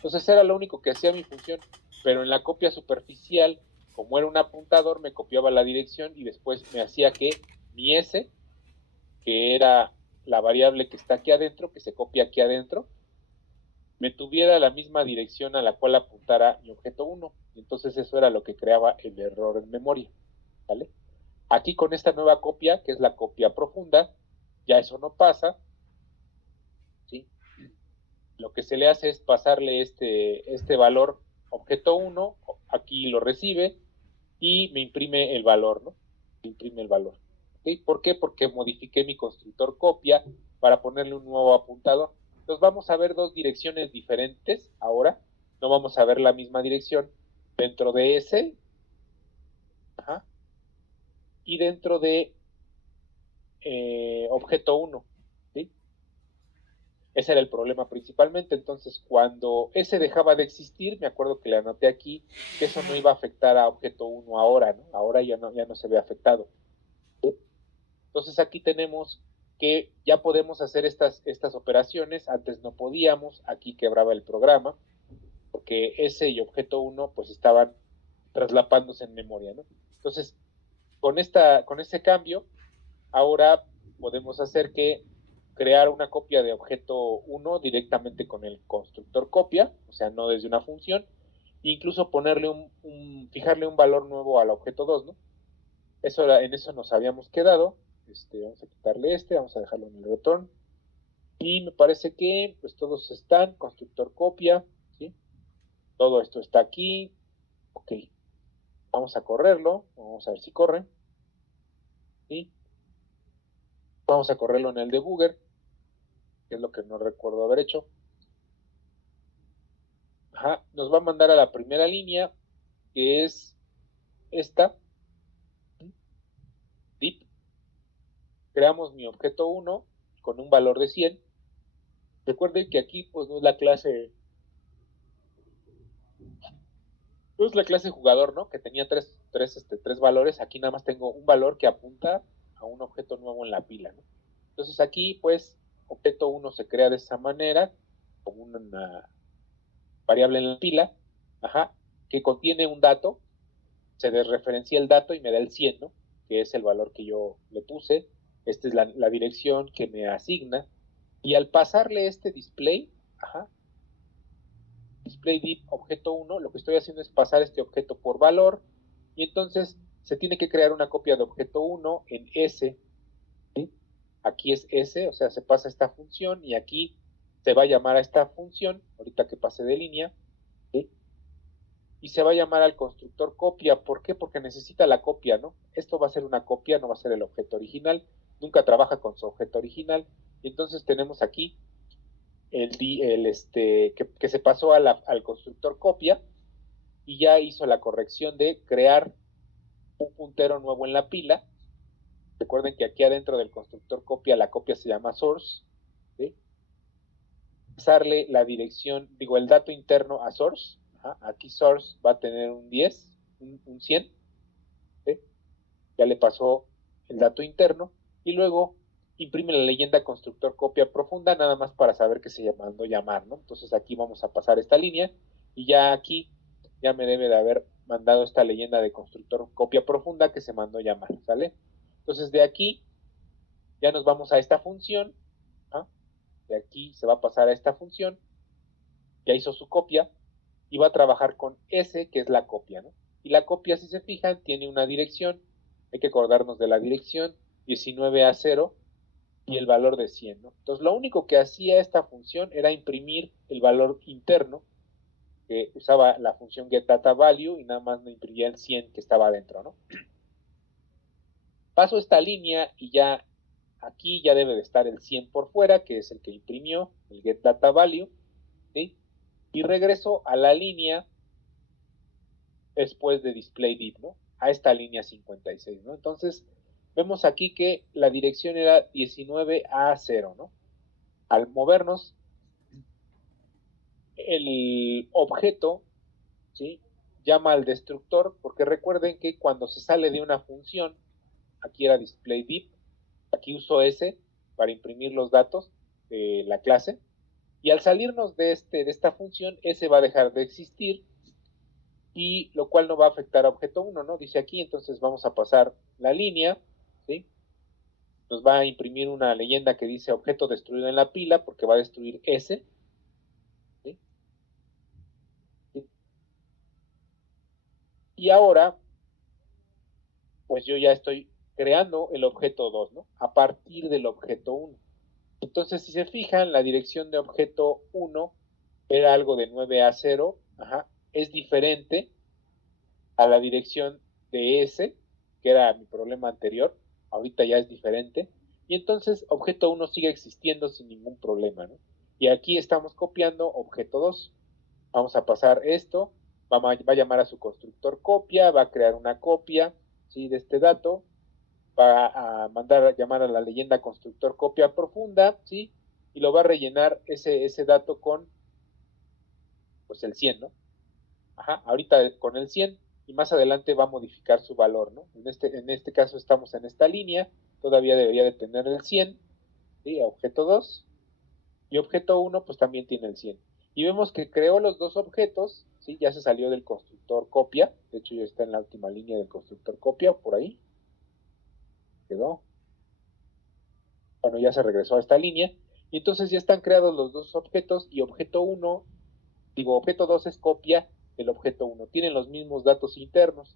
Entonces era lo único que hacía mi función, pero en la copia superficial, como era un apuntador, me copiaba la dirección y después me hacía que mi S, que era la variable que está aquí adentro, que se copia aquí adentro, me tuviera la misma dirección a la cual apuntara mi objeto 1. Entonces eso era lo que creaba el error en memoria. ¿Vale? Aquí con esta nueva copia, que es la copia profunda, ya eso no pasa. ¿Sí? Lo que se le hace es pasarle este valor objeto 1, aquí lo recibe y me imprime el valor, ¿no? Me imprime el valor. ¿Okay? ¿Por qué? Porque modifiqué mi constructor copia para ponerle un nuevo apuntador. Entonces vamos a ver dos direcciones diferentes ahora. No vamos a ver la misma dirección dentro de ese, ajá, y dentro de objeto 1. ¿Sí? Ese era el problema principalmente. Entonces, cuando ese dejaba de existir, me acuerdo que le anoté aquí que eso no iba a afectar a objeto 1 ahora, ¿no? Ahora ya no se ve afectado. Entonces, aquí tenemos que ya podemos hacer estas operaciones. Antes no podíamos, aquí quebraba el programa, porque ese y objeto 1 pues estaban traslapándose en memoria, ¿no? Entonces, con ese cambio, ahora podemos hacer que crear una copia de objeto 1 directamente con el constructor copia, o sea, no desde una función, e incluso ponerle fijarle un valor nuevo al objeto 2, ¿no? En eso nos habíamos quedado. Vamos a quitarle vamos a dejarlo en el return. Y me parece que pues todos están, constructor copia, ¿sí? Todo esto está aquí. Ok, vamos a correrlo, vamos a ver si corre, ¿sí? Vamos a correrlo en el debugger, que es lo que no recuerdo haber hecho. Ajá, nos va a mandar a la primera línea, que es esta, div. Creamos mi objeto 1 con un valor de 100. Recuerden que aquí pues no es la clase, no es la clase jugador, ¿no? Que tenía tres valores. Aquí nada más tengo un valor que apunta a un objeto nuevo en la pila, ¿no? Entonces aquí pues objeto 1 se crea de esa manera, como una variable en la pila, ajá, que contiene un dato, se desreferencia el dato y me da el 100, ¿no? Que es el valor que yo le puse. Esta es la dirección que me asigna. Y al pasarle este display, ajá, display div objeto 1, lo que estoy haciendo es pasar este objeto por valor. Y entonces se tiene que crear una copia de objeto 1 en S. ¿Sí? Aquí es S, o sea, se pasa esta función y aquí se va a llamar a esta función, ahorita que pase de línea, ¿sí? Y se va a llamar al constructor copia. ¿Por qué? Porque necesita la copia, ¿no? Esto va a ser una copia, no va a ser el objeto original. Nunca trabaja con su objeto original. Y entonces tenemos aquí que se pasó al constructor copia y ya hizo la corrección de crear un puntero nuevo en la pila. Recuerden que aquí adentro del constructor copia, la copia se llama source. ¿Sí? Pasarle la dirección, digo, el dato interno a source. Ajá, aquí source va a tener un 10, un 100. ¿Sí? Ya le pasó el dato interno y luego imprime la leyenda constructor copia profunda nada más para saber que se mandó llamar, ¿no? Entonces aquí vamos a pasar esta línea y ya aquí ya me debe de haber mandado esta leyenda de constructor copia profunda que se mandó llamar, ¿sale? Entonces de aquí ya nos vamos a esta función, ¿ah? De aquí se va a pasar a esta función, ya hizo su copia y va a trabajar con S, que es la copia, ¿no? Y la copia, si se fijan, tiene una dirección, hay que acordarnos de la dirección, 19A0 y el valor de 100, ¿no? Entonces, lo único que hacía esta función era imprimir el valor interno, que usaba la función getDataValue y nada más me imprimía el 100 que estaba adentro, ¿no? Paso esta línea y ya aquí ya debe de estar el 100 por fuera, que es el que imprimió, el getDataValue, ¿sí? Y regreso a la línea después de display div, ¿no? A esta línea 56, ¿no? Entonces, vemos aquí que la dirección era 19A0, ¿no? Al movernos, el objeto, ¿sí? Llama al destructor, porque recuerden que cuando se sale de una función, aquí era displayDiv, aquí uso S para imprimir los datos de la clase, Y al salirnos de esta función, ese va a dejar de existir, y lo cual no va a afectar a objeto 1, ¿no? Dice aquí, entonces vamos a pasar la línea, ¿sí? Nos va a imprimir una leyenda que dice objeto destruido en la pila, porque va a destruir ese, ¿sí? ¿Sí? Y ahora, pues yo ya estoy creando el objeto 2, ¿no? A partir del objeto 1. Entonces, si se fijan, la dirección de objeto 1 era algo de 9 a 0, ajá, es diferente a la dirección de S, que era mi problema anterior, ahorita ya es diferente, y entonces objeto 1 sigue existiendo sin ningún problema, ¿no? Y aquí estamos copiando objeto 2. Vamos a pasar esto, va a llamar a su constructor copia, va a crear una copia, ¿sí? De este dato, va a mandar a llamar a la leyenda constructor copia profunda, ¿sí? Y lo va a rellenar ese dato con, pues, el 100, ¿no? Ajá, ahorita con el 100, y más adelante va a modificar su valor, ¿no? En este caso estamos en esta línea, todavía debería de tener el 100, ¿sí? Objeto 2, y objeto 1 pues también tiene el 100. Y vemos que creó los dos objetos, ¿sí? Ya se salió del constructor copia, de hecho ya está en la última línea del constructor copia, por ahí quedó. Bueno, ya se regresó a esta línea, y entonces ya están creados los dos objetos, y objeto 1, digo, objeto 2 es copia del objeto 1. Tienen los mismos datos internos,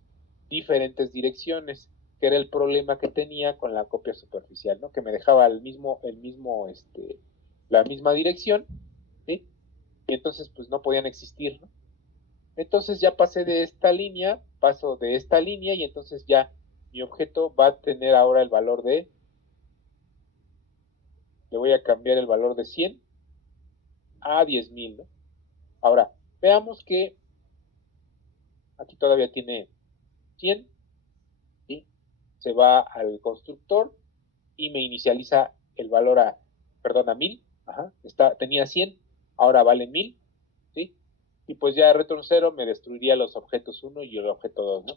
diferentes direcciones, que era el problema que tenía con la copia superficial, ¿no? Que me dejaba la misma dirección, ¿sí? Y entonces pues no podían existir, ¿no? Entonces ya pasé de esta línea, paso de esta línea, y entonces ya mi objeto va a tener ahora el valor le voy a cambiar el valor de 100 a 10,000, ¿no? Ahora, veamos que aquí todavía tiene 100, ¿sí? Se va al constructor y me inicializa el valor a 1000, ajá, tenía 100, ahora vale 1000, ¿sí? Y pues ya return 0 me destruiría los objetos 1 y el objeto 2, ¿no?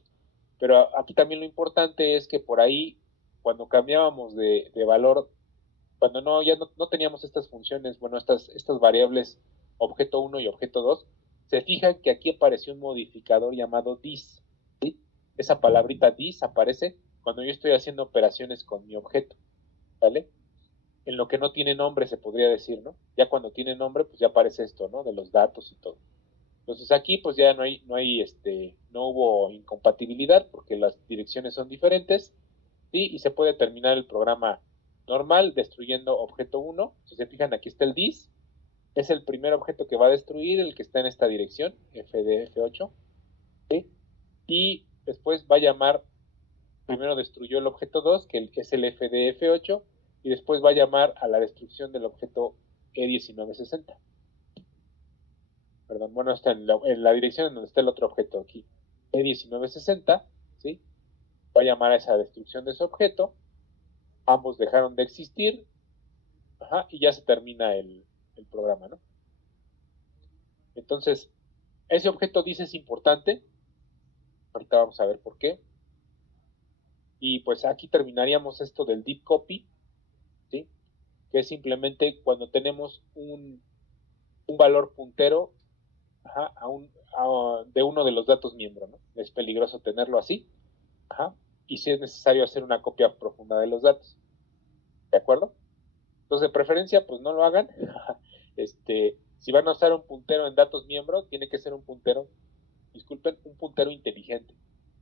Pero aquí también lo importante es que por ahí, cuando cambiábamos de valor, cuando ya no teníamos estas funciones, bueno, estas variables objeto 1 y objeto 2, se fijan que aquí apareció un modificador llamado dis, ¿sí? Esa palabrita dis aparece cuando yo estoy haciendo operaciones con mi objeto, ¿vale? En lo que no tiene nombre se podría decir, ¿no? Ya cuando tiene nombre, pues ya aparece esto, ¿no? De los datos y todo. Entonces aquí pues ya no hubo incompatibilidad porque las direcciones son diferentes, ¿sí? Y se puede terminar el programa normal destruyendo objeto 1. Si se fijan, aquí está el dis, es el primer objeto que va a destruir, el que está en esta dirección, FDF8, ¿sí? Y después va a llamar, primero destruyó el objeto 2, que es el FDF8, y después va a llamar a la destrucción del objeto E1960. Perdón, bueno, está en la dirección en donde está el otro objeto aquí, E1960, ¿sí? Va a llamar a esa destrucción de ese objeto, ambos dejaron de existir, ajá, y ya se termina el programa, ¿no? Entonces, ese objeto dice es importante, ahorita vamos a ver por qué, y pues aquí terminaríamos esto del deep copy, ¿sí? Que es simplemente cuando tenemos un valor puntero, ajá, de uno de los datos miembro, ¿no? Es peligroso tenerlo así, ajá, y si es necesario hacer una copia profunda de los datos, ¿de acuerdo? Entonces, de preferencia, pues no lo hagan. Si van a usar un puntero en datos miembro, tiene que ser un puntero, disculpen, un puntero inteligente.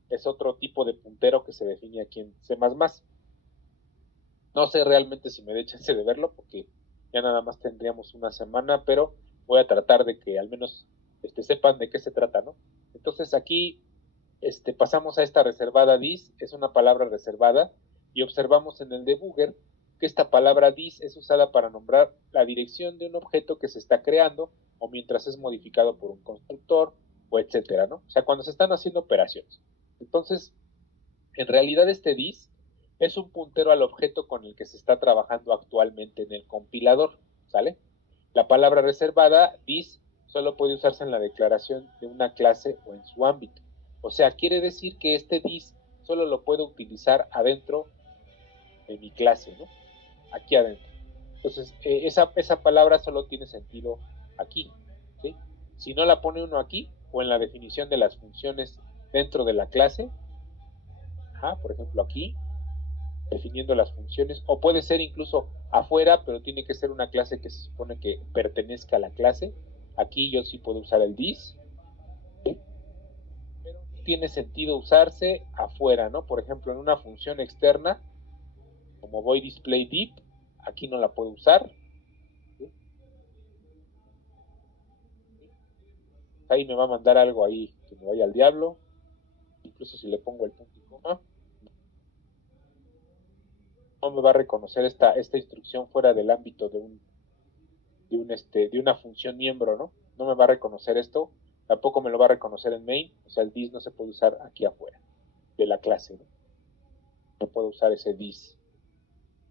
Es otro tipo de puntero que se define aquí en C++. No sé realmente si me dé chance de verlo, porque ya nada más tendríamos una semana, pero voy a tratar de que al menos sepan de qué se trata, ¿no? Entonces aquí pasamos a esta reservada dis, es una palabra reservada, y observamos en el debugger que esta palabra dis es usada para nombrar la dirección de un objeto que se está creando o mientras es modificado por un constructor o etcétera, ¿no? O sea, cuando se están haciendo operaciones. Entonces, en realidad este dis es un puntero al objeto con el que se está trabajando actualmente en el compilador, ¿sale? La palabra reservada, dis, solo puede usarse en la declaración de una clase o en su ámbito. O sea, quiere decir que este dis solo lo puedo utilizar adentro de mi clase, ¿no? Aquí adentro. Entonces, esa palabra solo tiene sentido aquí, ¿sí? Si no la pone uno aquí, o en la definición de las funciones dentro de la clase, por ejemplo aquí, definiendo las funciones, o puede ser incluso afuera, pero tiene que ser una clase que se supone que pertenezca a la clase. Aquí yo sí puedo usar el this, ¿sí? Pero tiene sentido usarse afuera, ¿no? Por ejemplo, en una función externa, como voy display div, aquí no la puedo usar, ¿sí? Ahí me va a mandar algo ahí que me vaya al diablo, incluso si le pongo el punto y coma, no me va a reconocer esta instrucción fuera del ámbito de una función miembro, ¿no? No me va a reconocer esto, tampoco me lo va a reconocer en main, o sea, el this no se puede usar aquí afuera de la clase, ¿no? No puedo usar ese this.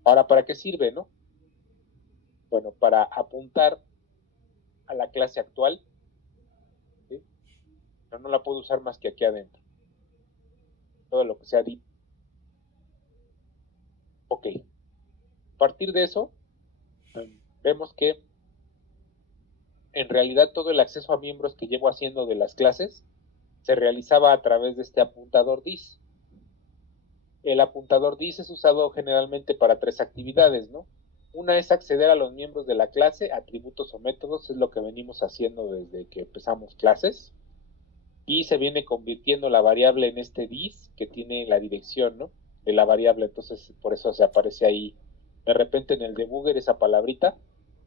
Ahora, ¿para qué sirve, no? Bueno, para apuntar a la clase actual, ¿sí? Pero no la puedo usar más que aquí adentro. Todo lo que sea div. Ok. A partir de eso, vemos que en realidad todo el acceso a miembros que llevo haciendo de las clases se realizaba a través de este apuntador dis. El apuntador dis es usado generalmente para tres actividades, ¿no? Una es acceder a los miembros de la clase, atributos o métodos, es lo que venimos haciendo desde que empezamos clases, y se viene convirtiendo la variable en este dis que tiene la dirección, ¿no? De la variable, entonces por eso se aparece ahí de repente en el debugger esa palabrita.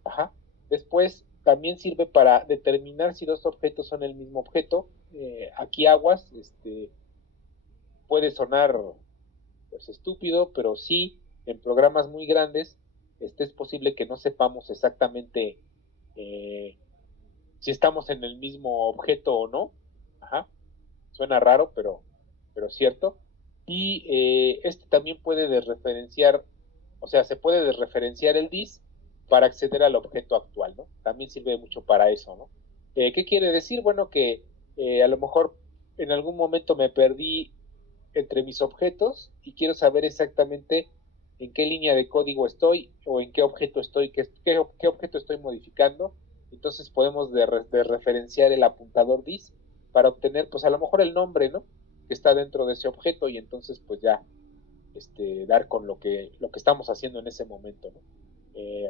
Ajá. Después también sirve para determinar si dos objetos son el mismo objeto. Aquí aguas, puede sonar pues estúpido, pero sí, en programas muy grandes, es posible que no sepamos exactamente eh, si estamos en el mismo objeto o no. Ajá. Suena raro, pero cierto. Y también puede desreferenciar, o sea, se puede desreferenciar el dis para acceder al objeto actual, ¿no? También sirve mucho para eso, ¿no? ¿Qué quiere decir? Bueno, que a lo mejor en algún momento me perdí entre mis objetos y quiero saber exactamente en qué línea de código estoy o en qué objeto estoy, qué objeto estoy modificando. Entonces podemos de referenciar el apuntador dis para obtener, pues a lo mejor el nombre, ¿no? Que está dentro de ese objeto y entonces pues ya dar con lo que estamos haciendo en ese momento, ¿no?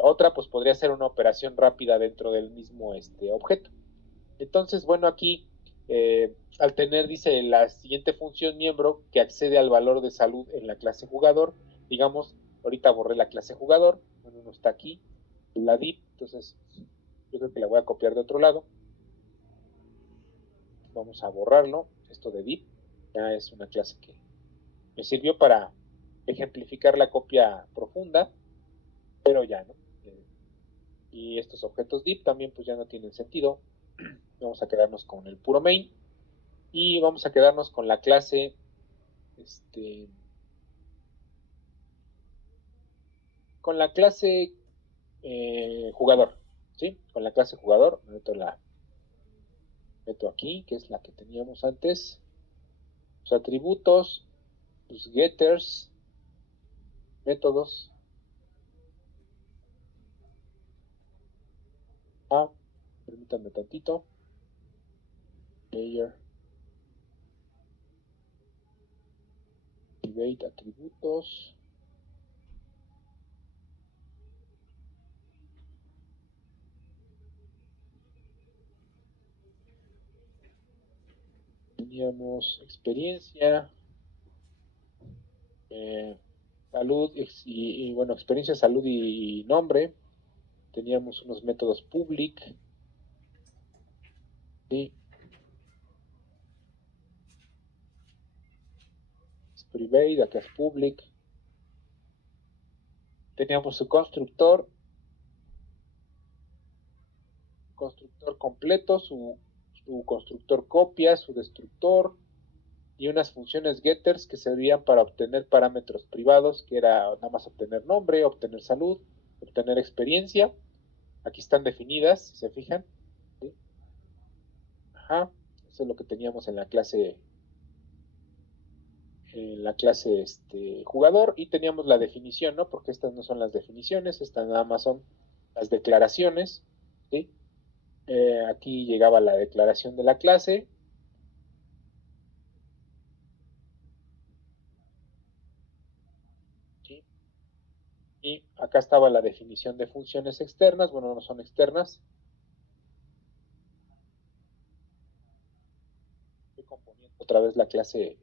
Otra pues podría ser una operación rápida dentro del mismo objeto. Entonces, bueno, aquí al tener, dice, la siguiente función miembro que accede al valor de salud en la clase jugador, digamos, ahorita borré la clase jugador, bueno, no está aquí, la div, entonces yo creo que la voy a copiar de otro lado. Vamos a borrarlo, esto de div, ya es una clase que me sirvió para ejemplificar la copia profunda, pero ya, ¿no? Y estos objetos div también pues ya no tienen sentido, vamos a quedarnos con el puro main. Y vamos a quedarnos con la clase, con la clase jugador, ¿sí? Con la clase jugador, meto aquí, que es la que teníamos antes. Los atributos, los getters, métodos. Permítanme tantito. Layer, activate atributos. Teníamos experiencia, salud y bueno, experiencia, salud y nombre. Teníamos unos métodos public, ¿sí? Private, acá es public. Teníamos su constructor completo, su constructor copia, su destructor y unas funciones getters que servían para obtener parámetros privados, que era nada más obtener nombre, obtener salud, obtener experiencia. Aquí están definidas, si se fijan. ¿Sí? Ajá, eso es lo que teníamos en la clase en la clase jugador, y teníamos la definición, ¿no? Porque estas no son las definiciones, estas nada más son las declaraciones, ¿sí? Aquí llegaba la declaración de la clase. ¿Sí? Y acá estaba la definición de funciones externas. Bueno, no son externas. Estoy componiendo otra vez la clase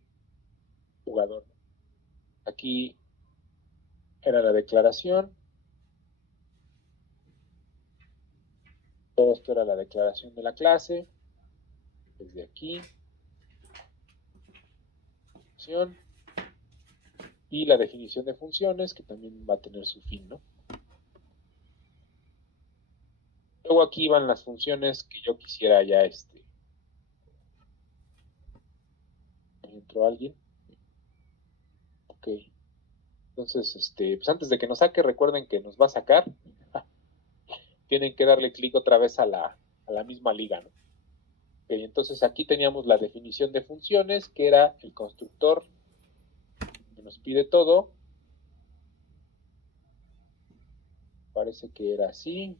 jugador. Aquí era la declaración. Todo esto era la declaración de la clase. Desde aquí. Y la definición de funciones, que también va a tener su fin, ¿no? Luego aquí van las funciones que yo quisiera ya ¿entró alguien? Ok. Entonces, pues antes de que nos saque, recuerden que nos va a sacar. Tienen que darle clic otra vez a la misma liga, ¿no? Okay, entonces aquí teníamos la definición de funciones, que era el constructor que nos pide todo. Parece que era así.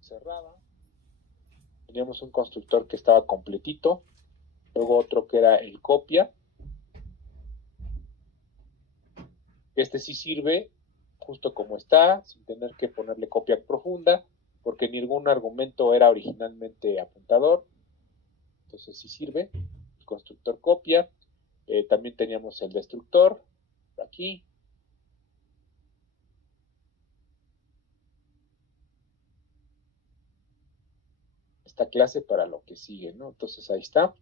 Cerrada. Teníamos un constructor que estaba completito. Luego otro que era el copia. Este sí sirve justo como está, sin tener que ponerle copia profunda, porque ningún argumento era originalmente apuntador. Entonces sí sirve. El constructor copia. También teníamos el destructor, aquí. Esta clase para lo que sigue, ¿no? Entonces ahí está.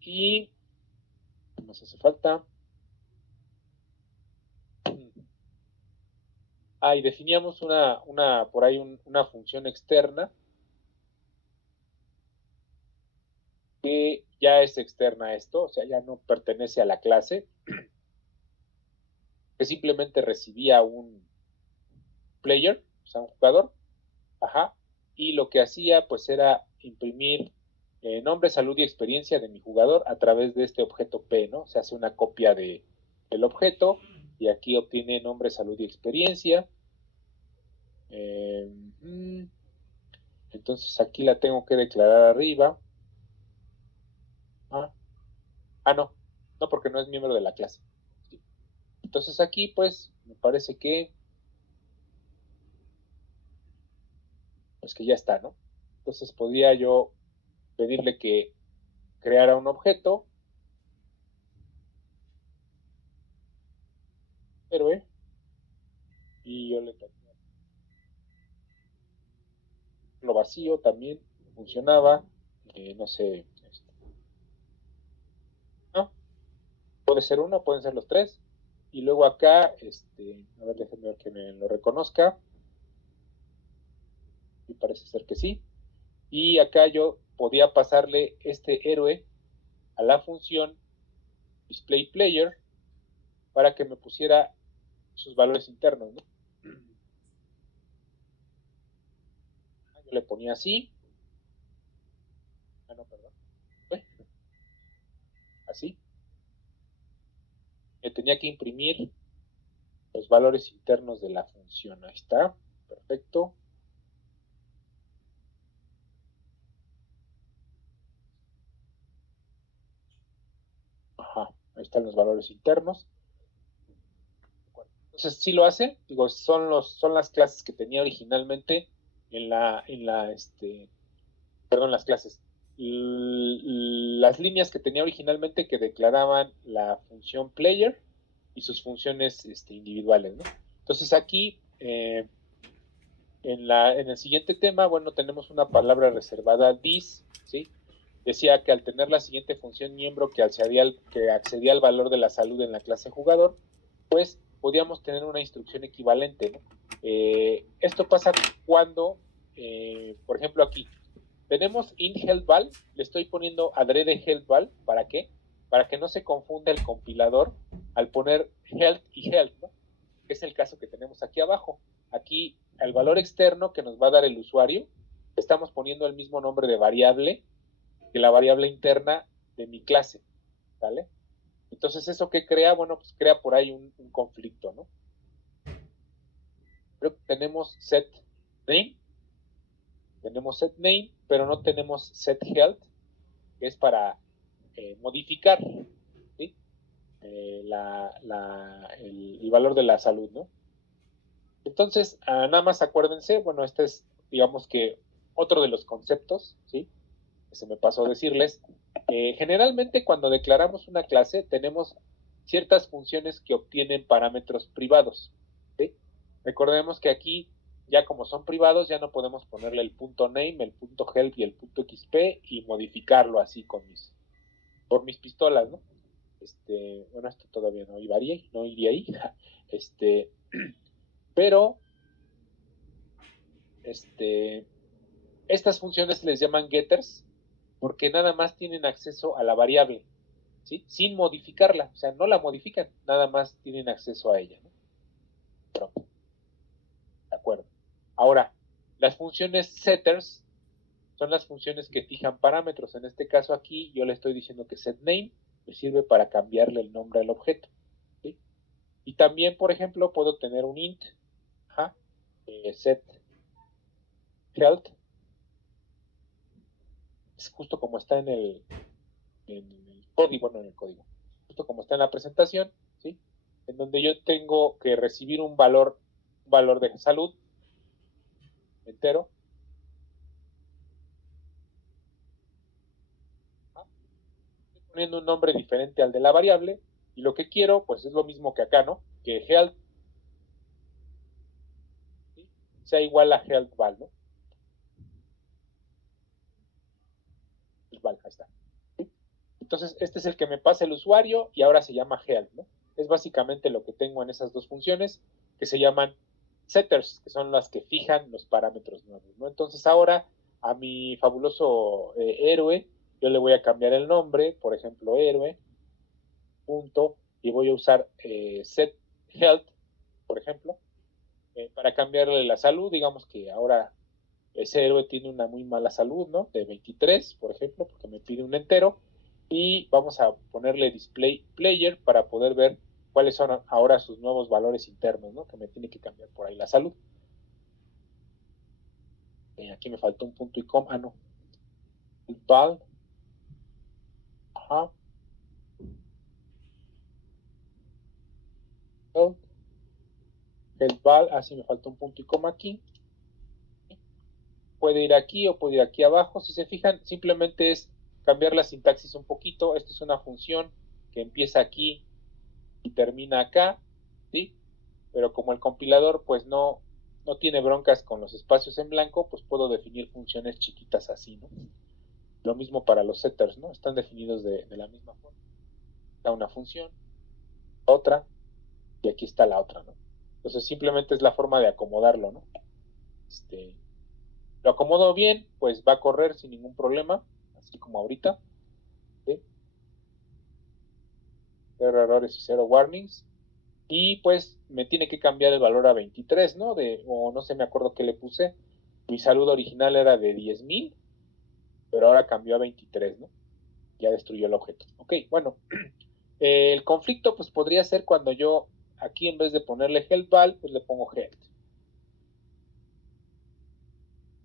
Y ¿qué nos hace falta? Y definíamos por ahí una función externa que ya es externa a esto, o sea, ya no pertenece a la clase, que simplemente recibía un player, o sea, un jugador, ajá, y lo que hacía pues era imprimir nombre, salud y experiencia de mi jugador a través de este objeto P, ¿no? Se hace una copia del objeto y aquí obtiene nombre, salud y experiencia. Eh, entonces aquí la tengo que declarar arriba. Ah, no, no porque no es miembro de la clase. Sí. Entonces aquí pues me parece pues que ya está, ¿no? Entonces podría yo pedirle que creara un objeto, héroe, y yo le tenía lo vacío también, funcionaba, no sé, no, puede ser uno, pueden ser los tres, y luego acá, a ver, déjenme ver que me lo reconozca, y parece ser que sí, y acá yo podía pasarle este héroe a la función display player para que me pusiera sus valores internos, ¿no? Yo le ponía así, no, perdón, así, me tenía que imprimir los valores internos de la función, ahí está, perfecto. Ajá, ahí están los valores internos. Entonces sí lo hace, digo, son las clases que tenía originalmente perdón, las clases, las líneas que tenía originalmente que declaraban la función player y sus funciones individuales, ¿no? Entonces aquí, en el siguiente tema, bueno, tenemos una palabra reservada this, ¿sí? Decía que al tener la siguiente función miembro que accedía al valor de la salud en la clase jugador, pues podíamos tener una instrucción equivalente, ¿no? Esto pasa cuando, por ejemplo, aquí tenemos int healthval, le estoy poniendo adrede healthval, ¿para qué? Para que no se confunda el compilador al poner health y health, ¿no? Que es el caso que tenemos aquí abajo. Aquí el valor externo que nos va a dar el usuario estamos poniendo el mismo nombre de variable que la variable interna de mi clase, ¿vale? Entonces, ¿eso qué crea? Bueno, pues crea por ahí un conflicto, ¿no? Creo que tenemos set name, pero no tenemos set health, que es para modificar, ¿sí? El valor de la salud, ¿no? Entonces, nada más acuérdense, bueno, este es, digamos que, otro de los conceptos, ¿sí? Que se me pasó a decirles. Generalmente, cuando declaramos una clase, tenemos ciertas funciones que obtienen parámetros privados, ¿sí? Recordemos que aquí, ya como son privados, ya no podemos ponerle el punto name, el punto help y el punto xp y modificarlo así por mis pistolas, ¿no? Bueno, esto todavía no iría ahí, pero estas funciones les llaman getters porque nada más tienen acceso a la variable, ¿sí? Sin modificarla, o sea, no la modifican, nada más tienen acceso a ella, ¿no? Pero, de acuerdo. Ahora, las funciones setters son las funciones que fijan parámetros. En este caso aquí yo le estoy diciendo que setName me sirve para cambiarle el nombre al objeto, ¿sí? Y también, por ejemplo, puedo tener un int, set health, es justo como está en el código, no en el código, justo como está en la presentación, ¿sí? En donde yo tengo que recibir un valor de salud entero. Estoy poniendo un nombre diferente al de la variable y lo que quiero, pues es lo mismo que acá, ¿no? Que health, ¿sí? Sea igual a health val, ¿no? Val, ahí está. ¿Sí? Entonces, este es el que me pasa el usuario y ahora se llama health, ¿no? Es básicamente lo que tengo en esas dos funciones que se llaman setters, que son las que fijan los parámetros nuevos, ¿no? Entonces ahora a mi fabuloso héroe, yo le voy a cambiar el nombre, por ejemplo, héroe, punto, y voy a usar set health, por ejemplo, para cambiarle la salud. Digamos que ahora ese héroe tiene una muy mala salud, ¿no? De 23, por ejemplo, porque me pide un entero. Y vamos a ponerle display player para poder ver cuáles son ahora sus nuevos valores internos, ¿no? Que me tiene que cambiar por ahí la salud. Aquí me faltó un punto y coma. No. Val. Ajá. El val. Así me faltó un punto y coma aquí. Puede ir aquí o puede ir aquí abajo. Si se fijan, simplemente es cambiar la sintaxis un poquito. Esta es una función que empieza aquí y termina acá, ¿sí? Pero como el compilador pues no tiene broncas con los espacios en blanco, pues puedo definir funciones chiquitas así, ¿no? Lo mismo para los setters, ¿no? Están definidos de la misma forma. Está una función, otra, y aquí está la otra, ¿no? Entonces simplemente es la forma de acomodarlo, ¿no? Lo acomodo bien, pues va a correr sin ningún problema, así como ahorita, ¿sí? Cero errores y cero warnings. Y pues me tiene que cambiar el valor a 23, ¿no? O no sé, me acuerdo que le puse. Mi salud original era de 10,000, pero ahora cambió a 23, ¿no? Ya destruyó el objeto. Ok, bueno. El conflicto pues podría ser cuando yo aquí en vez de ponerle health val, pues le pongo health.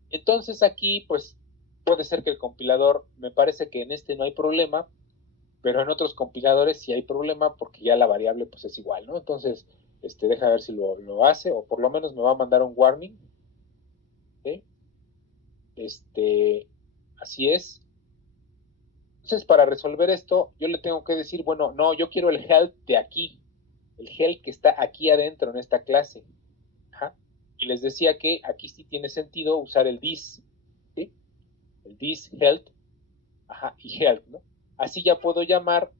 Entonces aquí pues puede ser que el compilador, me parece que en este no hay problema, pero en otros compiladores sí hay problema porque ya la variable pues es igual, ¿no? Entonces, deja ver si lo hace o por lo menos me va a mandar un warning, ¿sí? Así es. Entonces, para resolver esto, yo le tengo que decir, bueno, no, yo quiero el help de aquí, el help que está aquí adentro en esta clase. Ajá. Y les decía que aquí sí tiene sentido usar el this, ¿sí? El this, help, ajá, y help, ¿no? Así ya puedo llamar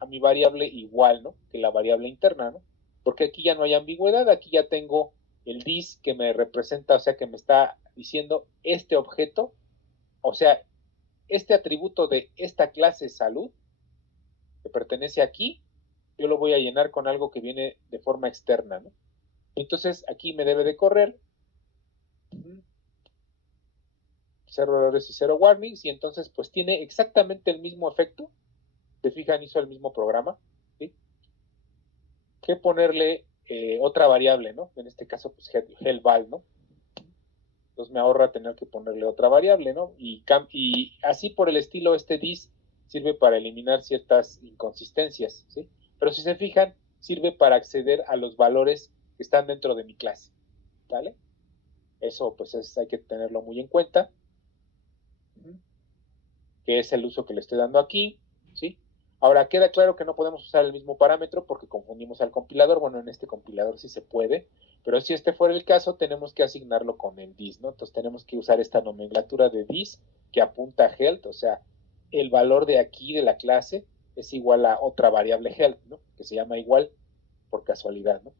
a mi variable igual, ¿no? Que la variable interna, ¿no? Porque aquí ya no hay ambigüedad, aquí ya tengo el this que me representa, o sea, que me está diciendo este objeto, o sea, este atributo de esta clase salud que pertenece aquí, yo lo voy a llenar con algo que viene de forma externa, ¿no? Entonces aquí me debe de correr cero errores y cero warnings, y entonces pues tiene exactamente el mismo efecto, se fijan, hizo el mismo programa, ¿sí? Que ponerle otra variable, ¿no? En este caso, pues helval, ¿no? Entonces me ahorra tener que ponerle otra variable, ¿no? Y así por el estilo, este dis sirve para eliminar ciertas inconsistencias, ¿sí? Pero si se fijan, sirve para acceder a los valores que están dentro de mi clase, ¿vale? Eso pues hay que tenerlo muy en cuenta, que es el uso que le estoy dando aquí, ¿sí? Ahora, queda claro que no podemos usar el mismo parámetro porque confundimos al compilador. Bueno, en este compilador sí se puede, pero si este fuera el caso, tenemos que asignarlo con el dis, ¿no? Entonces tenemos que usar esta nomenclatura de dis que apunta a health, o sea, el valor de aquí de la clase es igual a otra variable health, ¿no? Que se llama igual por casualidad, ¿no?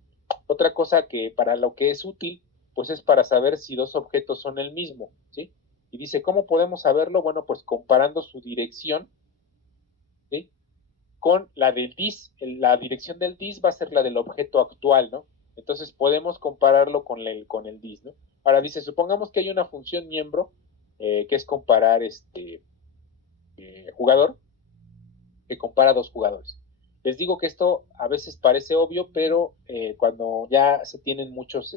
Otra cosa que para lo que es útil, pues es para saber si dos objetos son el mismo, ¿sí? Y dice, ¿cómo podemos saberlo? Bueno, pues comparando su dirección, ¿sí? Con la del dis. La dirección del dis va a ser la del objeto actual, ¿no? Entonces podemos compararlo con el dis, ¿no? Ahora dice, supongamos que hay una función miembro que es comparar jugador, que compara dos jugadores. Les digo que esto a veces parece obvio, pero cuando ya se tienen muchos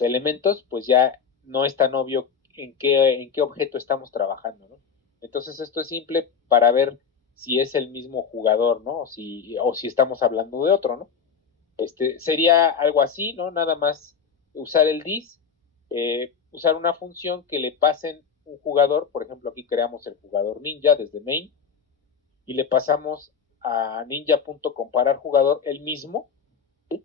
elementos, pues ya no es tan obvio en qué objeto estamos trabajando, ¿no? Entonces esto es simple para ver si es el mismo jugador, ¿no? O si estamos hablando de otro, ¿no? Sería algo así, ¿no? Nada más usar el dis, usar una función que le pasen un jugador, por ejemplo, aquí creamos el jugador ninja desde main, y le pasamos a ninja.comparar jugador el mismo, ¿sí?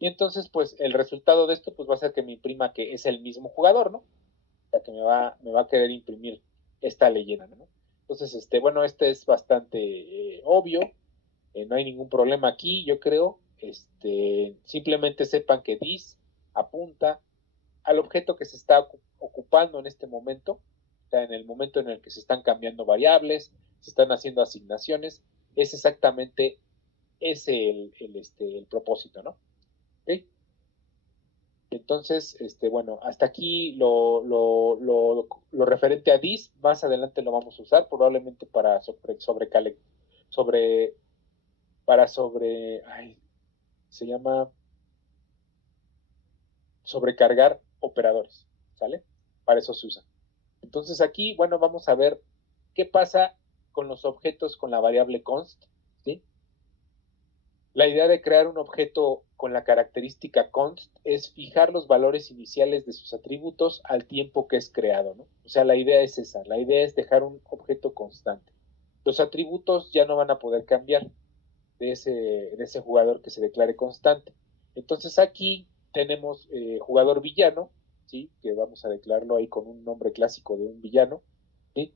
Y entonces, pues, el resultado de esto, pues, va a ser que me imprima que es el mismo jugador, ¿no? O sea, que me va a querer imprimir esta leyenda, ¿no? Entonces, bueno, este es bastante obvio, no hay ningún problema aquí, yo creo. Simplemente sepan que this apunta al objeto que se está ocupando en este momento, o sea, en el momento en el que se están cambiando variables, se están haciendo asignaciones, es exactamente ese el propósito, ¿no? ¿Okay? Entonces, bueno, hasta aquí lo referente a dis, más adelante lo vamos a usar, probablemente para sobre, ay, se llama sobrecargar operadores, ¿sale? Para eso se usa. Entonces aquí, bueno, vamos a ver qué pasa con los objetos con la variable const, ¿sí? La idea de crear un objeto con la característica const es fijar los valores iniciales de sus atributos al tiempo que es creado, ¿no? O sea, la idea es esa, la idea es dejar un objeto constante. Los atributos ya no van a poder cambiar de ese jugador que se declare constante. Entonces aquí tenemos jugador villano, ¿sí? Que vamos a declararlo ahí con un nombre clásico de un villano, ¿sí?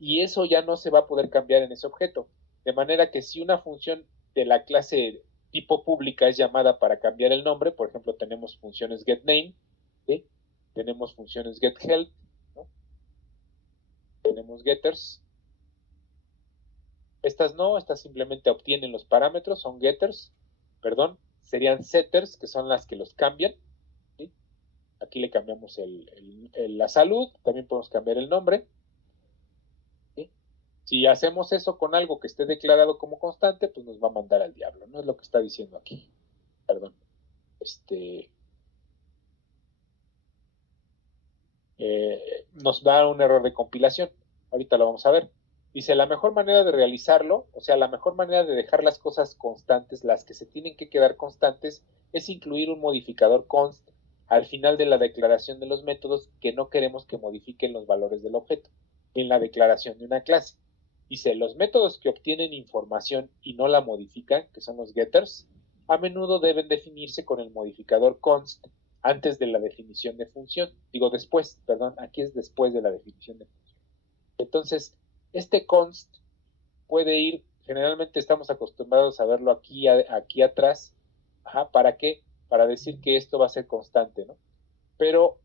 Y eso ya no se va a poder cambiar en ese objeto. De manera que si una función de la clase tipo pública es llamada para cambiar el nombre, por ejemplo, tenemos funciones getName, ¿sí? Tenemos funciones getHelp, ¿no? Tenemos getters. Estas no, estas simplemente obtienen los parámetros, son getters, perdón, serían setters, que son las que los cambian, ¿sí? Aquí le cambiamos la salud, también podemos cambiar el nombre, ¿sí? Si hacemos eso con algo que esté declarado como constante, pues nos va a mandar al diablo, ¿no? Es lo que está diciendo aquí, perdón. Nos da un error de compilación, ahorita lo vamos a ver. Dice, la mejor manera de realizarlo, o sea, la mejor manera de dejar las cosas constantes, las que se tienen que quedar constantes, es incluir un modificador const al final de la declaración de los métodos que no queremos que modifiquen los valores del objeto, en la declaración de una clase. Dice, los métodos que obtienen información y no la modifican, que son los getters, a menudo deben definirse con el modificador const antes de la definición de función. Digo después, perdón, aquí es después de la definición de función. Entonces, este const puede ir, generalmente estamos acostumbrados a verlo aquí atrás. Ajá, ¿para qué? Para decir que esto va a ser constante, ¿no? Pero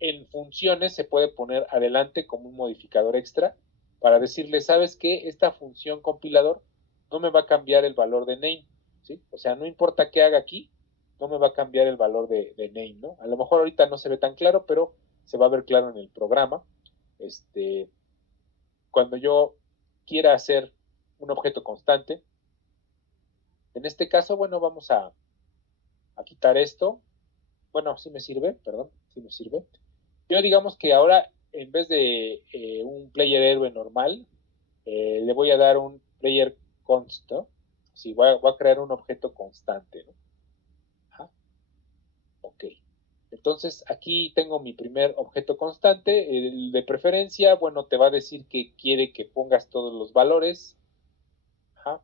en funciones se puede poner adelante como un modificador extra para decirle, ¿sabes qué? Esta función compilador no me va a cambiar el valor de name, ¿sí? O sea, no importa qué haga aquí, no me va a cambiar el valor de name, ¿no? A lo mejor ahorita no se ve tan claro, pero se va a ver claro en el programa. Cuando yo quiera hacer un objeto constante, en este caso, bueno, vamos a quitar esto. Bueno, sí me sirve, perdón, sí me sirve. Yo digamos que ahora, en vez de un player héroe normal, le voy a dar un player const, ¿no? Sí, voy a crear un objeto constante, ¿no? Ajá. Ok. Entonces, aquí tengo mi primer objeto constante. El de preferencia, bueno, te va a decir que quiere que pongas todos los valores. Ajá.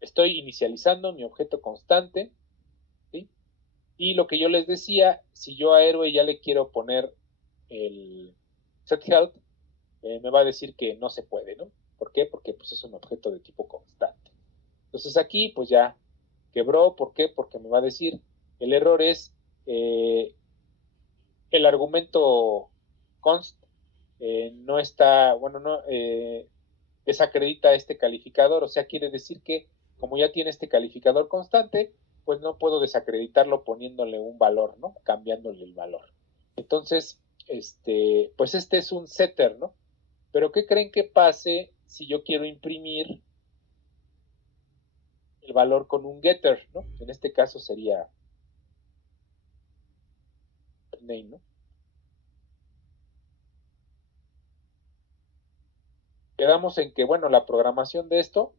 Estoy inicializando mi objeto constante, ¿sí? Y lo que yo les decía, si yo a héroe ya le quiero poner el set health, me va a decir que no se puede, ¿no? ¿Por qué? Porque pues es un objeto de tipo constante. Entonces aquí pues ya quebró. ¿Por qué? Porque me va a decir, el error es el argumento const no está, bueno, no desacredita este calificador, o sea, quiere decir que como ya tiene este calificador constante, pues no puedo desacreditarlo poniéndole un valor, ¿no? Cambiándole el valor. Entonces, pues este es un setter, ¿no? Pero ¿qué creen que pase si yo quiero imprimir el valor con un getter, ¿no? En este caso sería name, ¿no? Quedamos en que, bueno, la programación de esto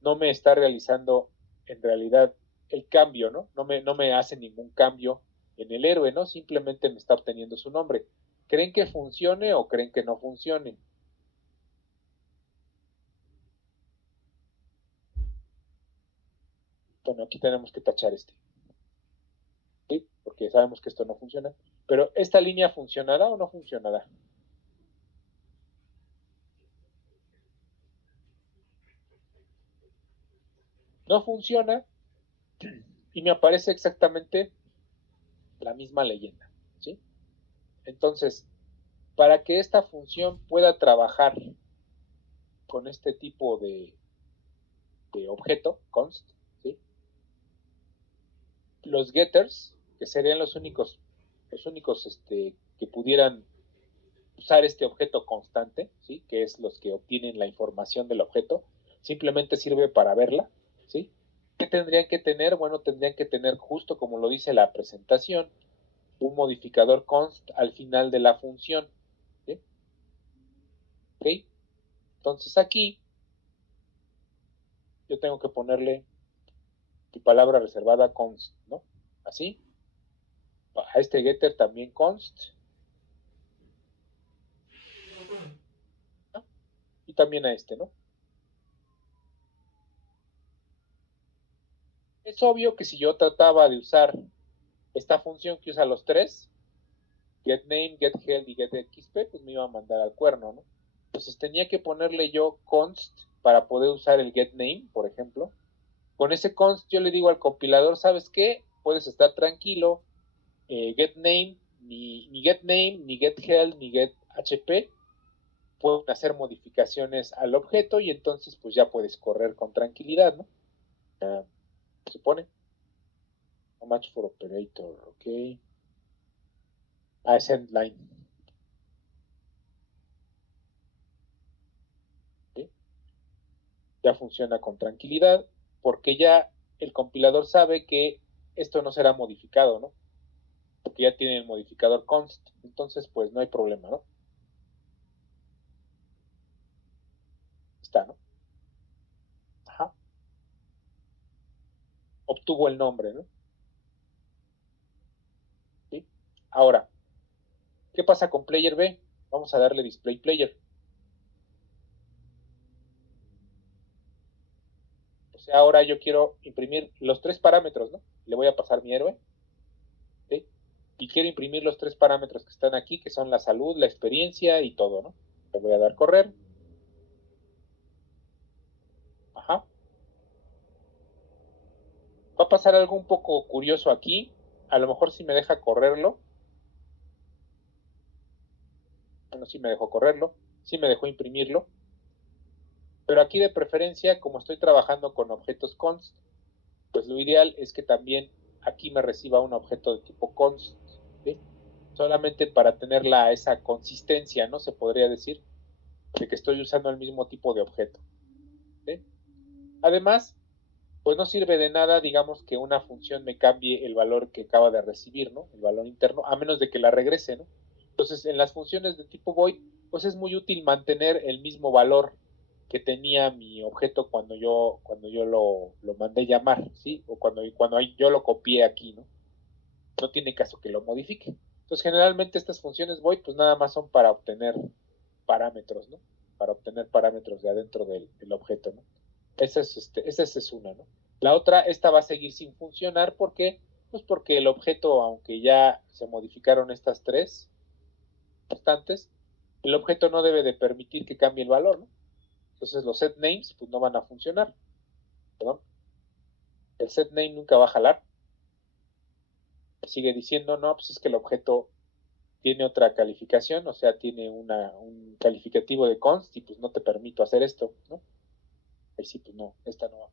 no me está realizando en realidad el cambio, ¿no? No me hace ningún cambio en el héroe, ¿no? Simplemente me está obteniendo su nombre. ¿Creen que funcione o creen que no funcione? Bueno, aquí tenemos que tachar ¿sí? Porque sabemos que esto no funciona. Pero ¿esta línea funcionará o no funcionará? No funciona y me aparece exactamente la misma leyenda, ¿sí? Entonces, para que esta función pueda trabajar con este tipo de objeto, const, ¿sí? Los getters, que serían los únicos que pudieran usar este objeto constante, ¿sí? Que es los que obtienen la información del objeto, simplemente sirve para verla, ¿sí? ¿Qué tendrían que tener? Bueno, tendrían que tener, justo como lo dice la presentación, un modificador const al final de la función, ¿sí? ¿Ok? Entonces aquí yo tengo que ponerle mi palabra reservada const, ¿no? Así. A este getter también const, ¿no? Y también a este, ¿no? Es obvio que si yo trataba de usar esta función que usa los tres, getName, getHealth y getXP, pues me iba a mandar al cuerno, ¿no? Entonces tenía que ponerle yo const para poder usar el getName, por ejemplo. Con ese const yo le digo al compilador, ¿sabes qué? Puedes estar tranquilo, getName, ni getName, ni getHealth, ni gethp pueden hacer modificaciones al objeto y entonces pues ya puedes correr con tranquilidad, ¿no? Se supone. No match for operator, ok. Es endline. ¿Sí? Ya funciona con tranquilidad porque ya el compilador sabe que esto no será modificado, ¿no? Porque ya tiene el modificador const, entonces pues no hay problema, ¿no? Está, ¿no? Ajá. Obtuvo el nombre, ¿no? ¿Sí? Ahora, ¿qué pasa con player B? Vamos a darle display player. O sea, ahora yo quiero imprimir los tres parámetros, ¿no? Le voy a pasar mi héroe, ¿sí? Y quiero imprimir los tres parámetros que están aquí, que son la salud, la experiencia y todo, ¿no? Le voy a dar correr. Ajá. Va a pasar algo un poco curioso aquí. A lo mejor si me deja correrlo. Bueno, sí me dejó correrlo. Sí me dejó imprimirlo. Pero aquí de preferencia, como estoy trabajando con objetos const, pues lo ideal es que también aquí me reciba un objeto de tipo const. ¿sí? Solamente para tener esa consistencia, ¿no? Se podría decir, de que estoy usando el mismo tipo de objeto, ¿sí? Además, pues no sirve de nada, digamos, que una función me cambie el valor que acaba de recibir, ¿no? El valor interno, a menos de que la regrese, ¿no? Entonces, en las funciones de tipo void, pues es muy útil mantener el mismo valor que tenía mi objeto cuando yo lo mandé llamar, ¿sí? O cuando yo lo copié aquí, ¿no? No tiene caso que lo modifique. Entonces, generalmente estas funciones void, pues nada más son para obtener parámetros, ¿no? Para obtener parámetros de adentro del objeto, ¿no? Esa es una, ¿no? La otra, esta va a seguir sin funcionar, ¿por qué? Pues porque el objeto, aunque ya se modificaron estas tres constantes, el objeto no debe de permitir que cambie el valor, ¿no? Entonces los set names, pues no van a funcionar, ¿perdón? El set name nunca va a jalar. Sigue diciendo, no, pues es que el objeto tiene otra calificación, o sea, tiene un calificativo de const y pues no te permito hacer esto, ¿no? Ahí sí, pues no, esta no va.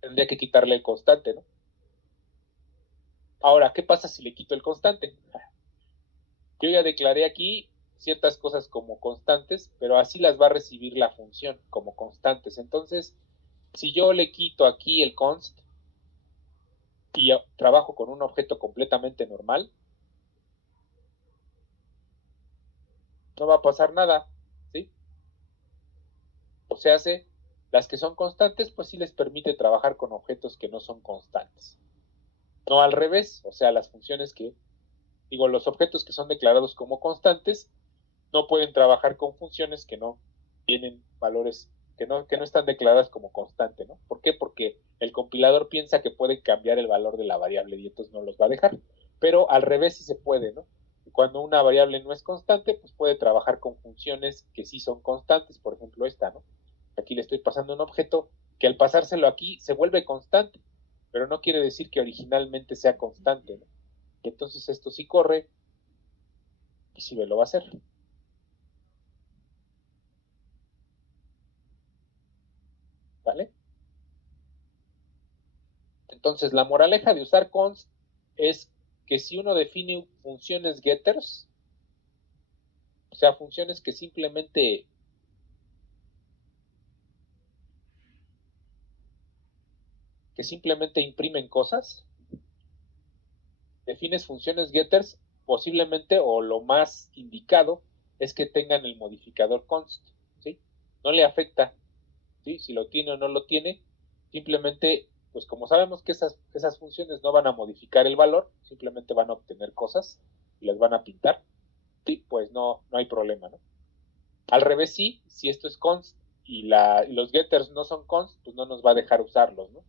Tendría que quitarle el constante, ¿no? Ahora, ¿qué pasa si le quito el constante? Yo ya declaré aquí ciertas cosas como constantes, pero así las va a recibir la función como constantes. Entonces, si yo le quito aquí el const y trabajo con un objeto completamente normal, no va a pasar nada, ¿sí? O sea, las que son constantes, pues sí les permite trabajar con objetos que no son constantes. No al revés, o sea, las funciones los objetos que son declarados como constantes, no pueden trabajar con funciones que no tienen valores, que no están declaradas como constante, ¿no? ¿Por qué? Porque el compilador piensa que puede cambiar el valor de la variable y entonces no los va a dejar. Pero al revés sí se puede, ¿no? Y cuando una variable no es constante, pues puede trabajar con funciones que sí son constantes, por ejemplo esta, ¿no? Aquí le estoy pasando un objeto que al pasárselo aquí se vuelve constante, pero no quiere decir que originalmente sea constante, ¿no? Y entonces esto sí corre y sí me lo va a hacer. ¿Vale? Entonces, la moraleja de usar const es que si uno define funciones getters, o sea, funciones que simplemente imprimen cosas, defines funciones getters, posiblemente o lo más indicado es que tengan el modificador const, ¿sí? No le afecta, ¿sí? Si lo tiene o no lo tiene, simplemente, pues como sabemos que esas funciones no van a modificar el valor, simplemente van a obtener cosas y las van a pintar, sí, pues no hay problema, ¿no? Al revés, sí, si esto es const y los getters no son const, pues no nos va a dejar usarlos, ¿no?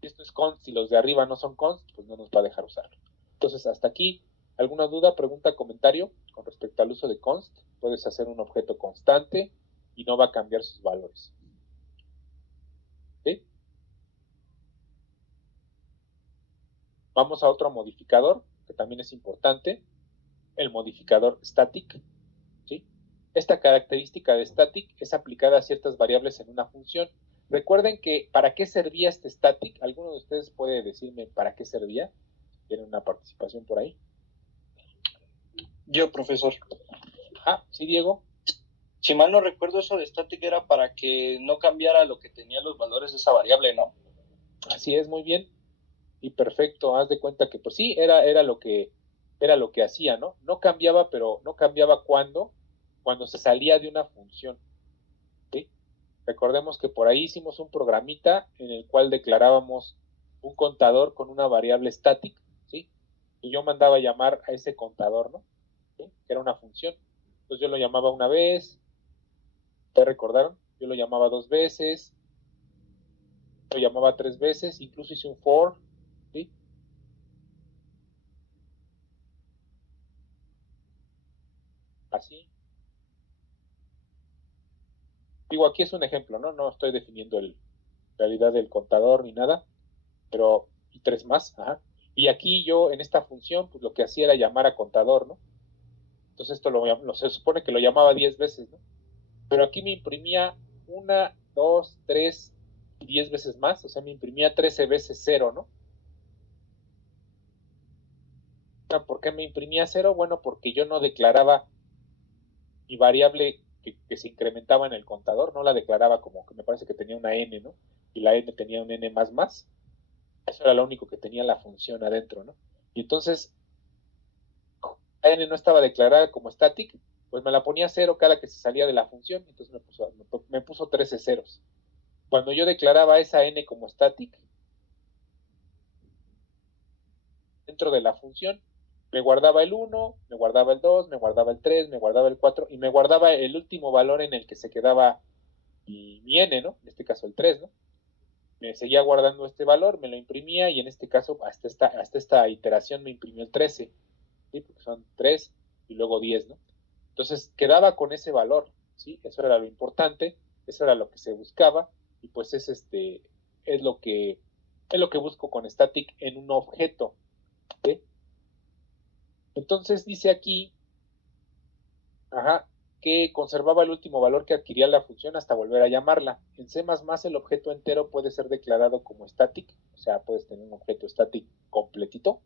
Si esto es const y los de arriba no son const, pues no nos va a dejar usarlo. Entonces, hasta aquí, ¿alguna duda, pregunta, comentario con respecto al uso de const? Puedes hacer un objeto constante y no va a cambiar sus valores. ¿Sí? Vamos a otro modificador que también es importante, el modificador static. ¿Sí? Esta característica de static es aplicada a ciertas variables en una función. Recuerden que ¿para qué servía este static? ¿Alguno de ustedes puede decirme para qué servía? ¿Tienen una participación por ahí? Yo, profesor. Ah, sí, Diego. Si mal no recuerdo, eso de static era para que no cambiara lo que tenía los valores de esa variable, ¿no? Así es, muy bien. Y perfecto, haz de cuenta que pues sí, era lo que hacía, ¿no? No cambiaba, pero no cambiaba cuando se salía de una función, ¿sí? Recordemos que por ahí hicimos un programita en el cual declarábamos un contador con una variable static, ¿sí? Y yo mandaba llamar a ese contador, ¿no? ¿Sí? Que era una función. Entonces yo lo llamaba una vez, ¿te recordaron? Yo lo llamaba dos veces, lo llamaba tres veces, incluso hice un for, ¿sí? Así. Digo, aquí es un ejemplo, ¿no? No estoy definiendo realidad del contador ni nada, pero y tres más, ajá. Y aquí yo en esta función, pues lo que hacía era llamar a contador, ¿no? Entonces esto se supone que lo llamaba 10 veces, ¿no? Pero aquí me imprimía una, dos, tres y 10 veces más, o sea, me imprimía 13 veces cero, ¿no? ¿Por qué me imprimía 0? Bueno, porque yo no declaraba mi variable que se incrementaba en el contador, no la declaraba como que me parece que tenía una n, ¿no? Y la n tenía un n más más. Eso era lo único que tenía la función adentro, ¿no? Y entonces, la n no estaba declarada como static, pues me la ponía 0 cada que se salía de la función, entonces me puso 13 ceros. Cuando yo declaraba esa n como static, dentro de la función, me guardaba el 1, me guardaba el 2, me guardaba el 3, me guardaba el 4 y me guardaba el último valor en el que se quedaba mi n, ¿no? En este caso el 3, ¿no? Me seguía guardando este valor, me lo imprimía y en este caso hasta esta iteración me imprimió el 13, ¿sí? Porque son 3 y luego 10, ¿no? Entonces quedaba con ese valor, ¿sí? Eso era lo importante, eso era lo que se buscaba y pues es lo que busco con static en un objeto, ¿sí? Entonces dice aquí, ajá, que conservaba el último valor que adquiría la función hasta volver a llamarla. En C++ el objeto entero puede ser declarado como static, o sea, puedes tener un objeto static completito,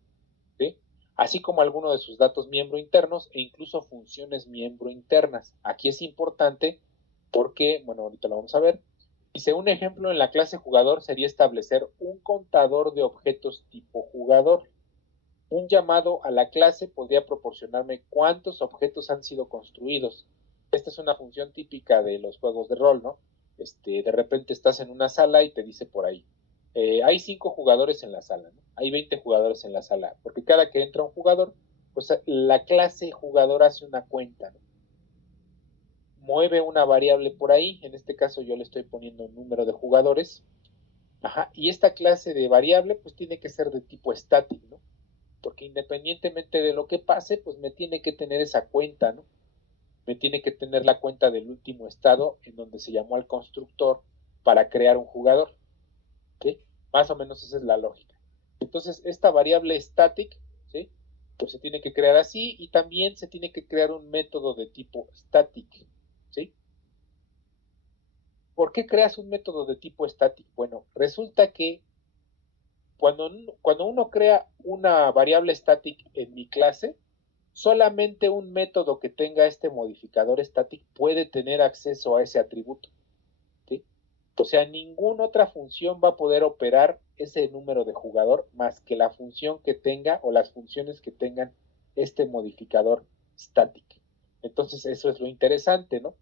¿sí? Así como alguno de sus datos miembro internos e incluso funciones miembro internas. Aquí es importante porque, bueno, ahorita lo vamos a ver. Dice, un ejemplo en la clase jugador sería establecer un contador de objetos tipo jugador. Un llamado a la clase podría proporcionarme cuántos objetos han sido construidos. Esta es una función típica de los juegos de rol, ¿no? De repente estás en una sala y te dice por ahí, hay 5 jugadores en la sala, ¿no? Hay 20 jugadores en la sala, porque cada que entra un jugador, pues la clase jugador hace una cuenta, ¿no? Mueve una variable por ahí, en este caso yo le estoy poniendo un número de jugadores, ajá, y esta clase de variable pues tiene que ser de tipo static, ¿no? Porque independientemente de lo que pase, pues me tiene que tener esa cuenta, ¿no? Me tiene que tener la cuenta del último estado en donde se llamó al constructor para crear un jugador, ¿sí? Más o menos esa es la lógica. Entonces, esta variable static, ¿sí? Pues se tiene que crear así y también se tiene que crear un método de tipo static, ¿sí? ¿Por qué creas un método de tipo static? Bueno, resulta que cuando uno crea una variable static en mi clase, solamente un método que tenga este modificador static puede tener acceso a ese atributo, ¿sí? O sea, ninguna otra función va a poder operar ese número de jugador más que la función que tenga o las funciones que tengan este modificador static. Entonces, eso es lo interesante, ¿no?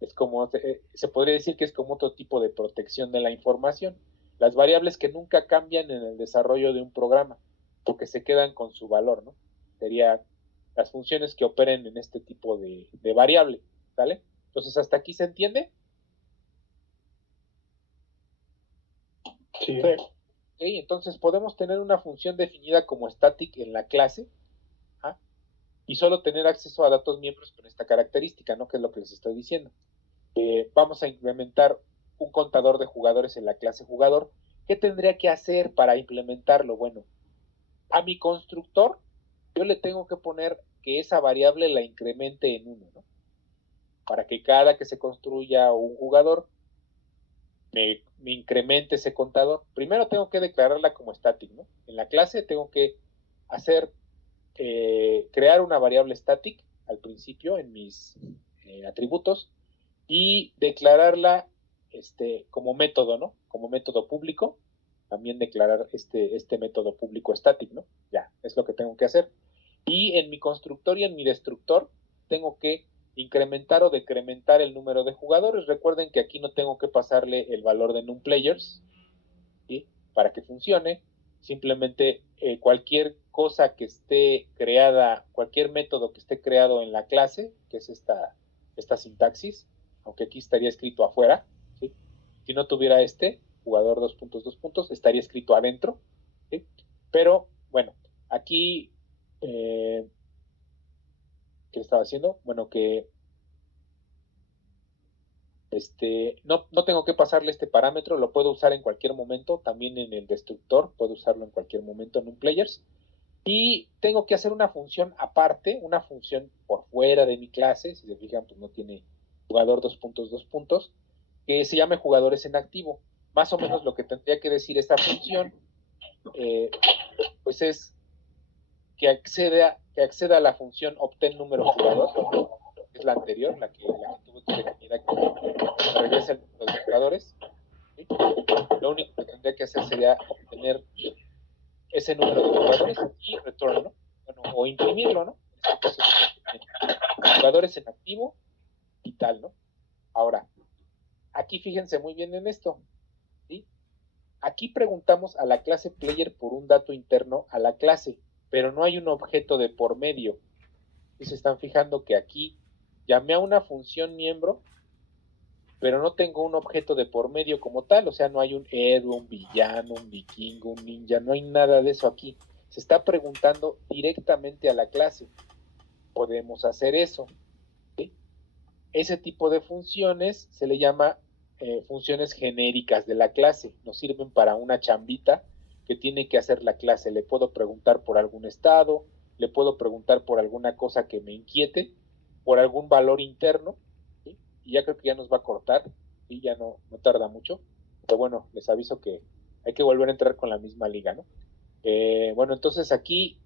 Es como, se podría decir que es como otro tipo de protección de la información. Las variables que nunca cambian en el desarrollo de un programa, porque se quedan con su valor, ¿no? Sería las funciones que operen en este tipo de variable, ¿sale? Entonces, ¿hasta aquí se entiende? Sí. Okay, entonces podemos tener una función definida como static en la clase, ¿ah? Y solo tener acceso a datos miembros con esta característica, ¿no? Que es lo que les estoy diciendo. Vamos a implementar un contador de jugadores en la clase jugador. ¿Qué tendría que hacer para implementarlo? Bueno, a mi constructor yo le tengo que poner que esa variable la incremente en 1, ¿no? Para que cada que se construya un jugador me incremente ese contador. Primero tengo que declararla como static, ¿no? En la clase tengo que hacer, crear una variable static al principio en mis atributos y declararla como método, ¿no? Como método público. También declarar este método público static, ¿no? Ya, es lo que tengo que hacer. Y en mi constructor y en mi destructor tengo que incrementar o decrementar el número de jugadores. Recuerden que aquí no tengo que pasarle el valor de numplayers, ¿sí? Para que funcione. Simplemente cualquier cosa que esté creada, cualquier método que esté creado en la clase, que es esta sintaxis, aunque aquí estaría escrito afuera, ¿sí? Si no tuviera jugador dos puntos, dos puntos, estaría escrito adentro, ¿sí? Pero bueno, aquí, ¿qué estaba haciendo? Bueno, que no tengo que pasarle este parámetro, lo puedo usar en cualquier momento, también en el destructor, puedo usarlo en cualquier momento en un players. Y tengo que hacer una función aparte, una función por fuera de mi clase, si se fijan, pues no tiene jugador dos puntos, dos puntos, que se llame jugadores en activo. Más o menos lo que tendría que decir esta función, pues es que acceda a la función obtén número jugador, que es la anterior, la que tuve que definir aquí, me regresa el número de jugadores. ¿Sí? Lo único que tendría que hacer sería obtener ese número de jugadores y return, ¿no? Bueno, o imprimirlo, ¿no? En este caso, jugadores en activo y tal, ¿no? Ahora, aquí fíjense muy bien en esto, ¿sí? Aquí preguntamos a la clase player por un dato interno a la clase, pero no hay un objeto de por medio. Y se están fijando que aquí llamé a una función miembro, pero no tengo un objeto de por medio como tal, o sea, no hay un héroe, un villano, un vikingo, un ninja, no hay nada de eso aquí. Se está preguntando directamente a la clase. Podemos hacer eso. ¿Sí? Ese tipo de funciones se le llama funciones genéricas de la clase. Nos sirven para una chambita que tiene que hacer la clase. Le puedo preguntar por algún estado, le puedo preguntar por alguna cosa que me inquiete, por algún valor interno, ¿sí? Y ya creo que ya nos va a cortar, y ya no tarda mucho. Pero bueno, les aviso que hay que volver a entrar con la misma liga, ¿no? Bueno, entonces aquí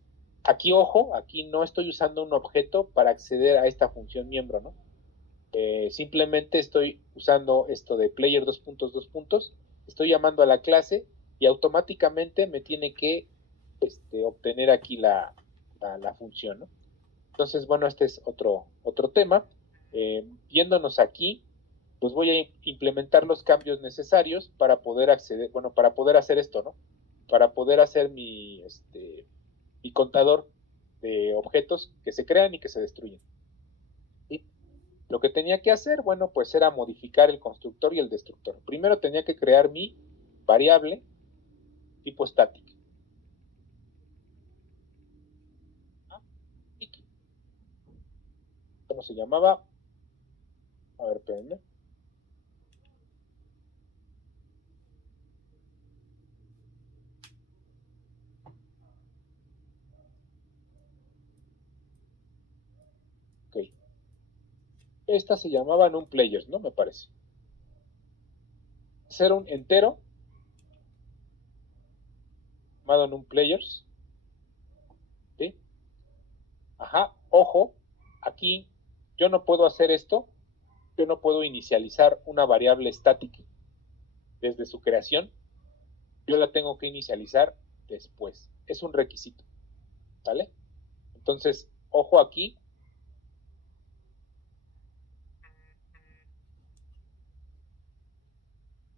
ojo, aquí no estoy usando un objeto para acceder a esta función miembro, ¿no? Simplemente estoy usando esto de player dos puntos, estoy llamando a la clase y automáticamente me tiene que obtener aquí la función, ¿no? Entonces, bueno, este es otro tema. Yéndonos aquí, pues voy a implementar los cambios necesarios para poder acceder, bueno, para poder hacer esto, ¿no? Para poder hacer mi contador de objetos que se crean y que se destruyen. ¿Sí? Lo que tenía que hacer, bueno, pues era modificar el constructor y el destructor. Primero tenía que crear mi variable tipo static. ¿Cómo se llamaba? A ver, espérenme. Ok. Esta se llamaba NumPlayers, ¿no? Me parece. Ser un entero llamado NumPlayers. ¿Sí? Ajá, ojo, aquí yo no puedo hacer esto, yo no puedo inicializar una variable estática desde su creación, yo la tengo que inicializar después. Es un requisito, ¿vale? Entonces, ojo aquí.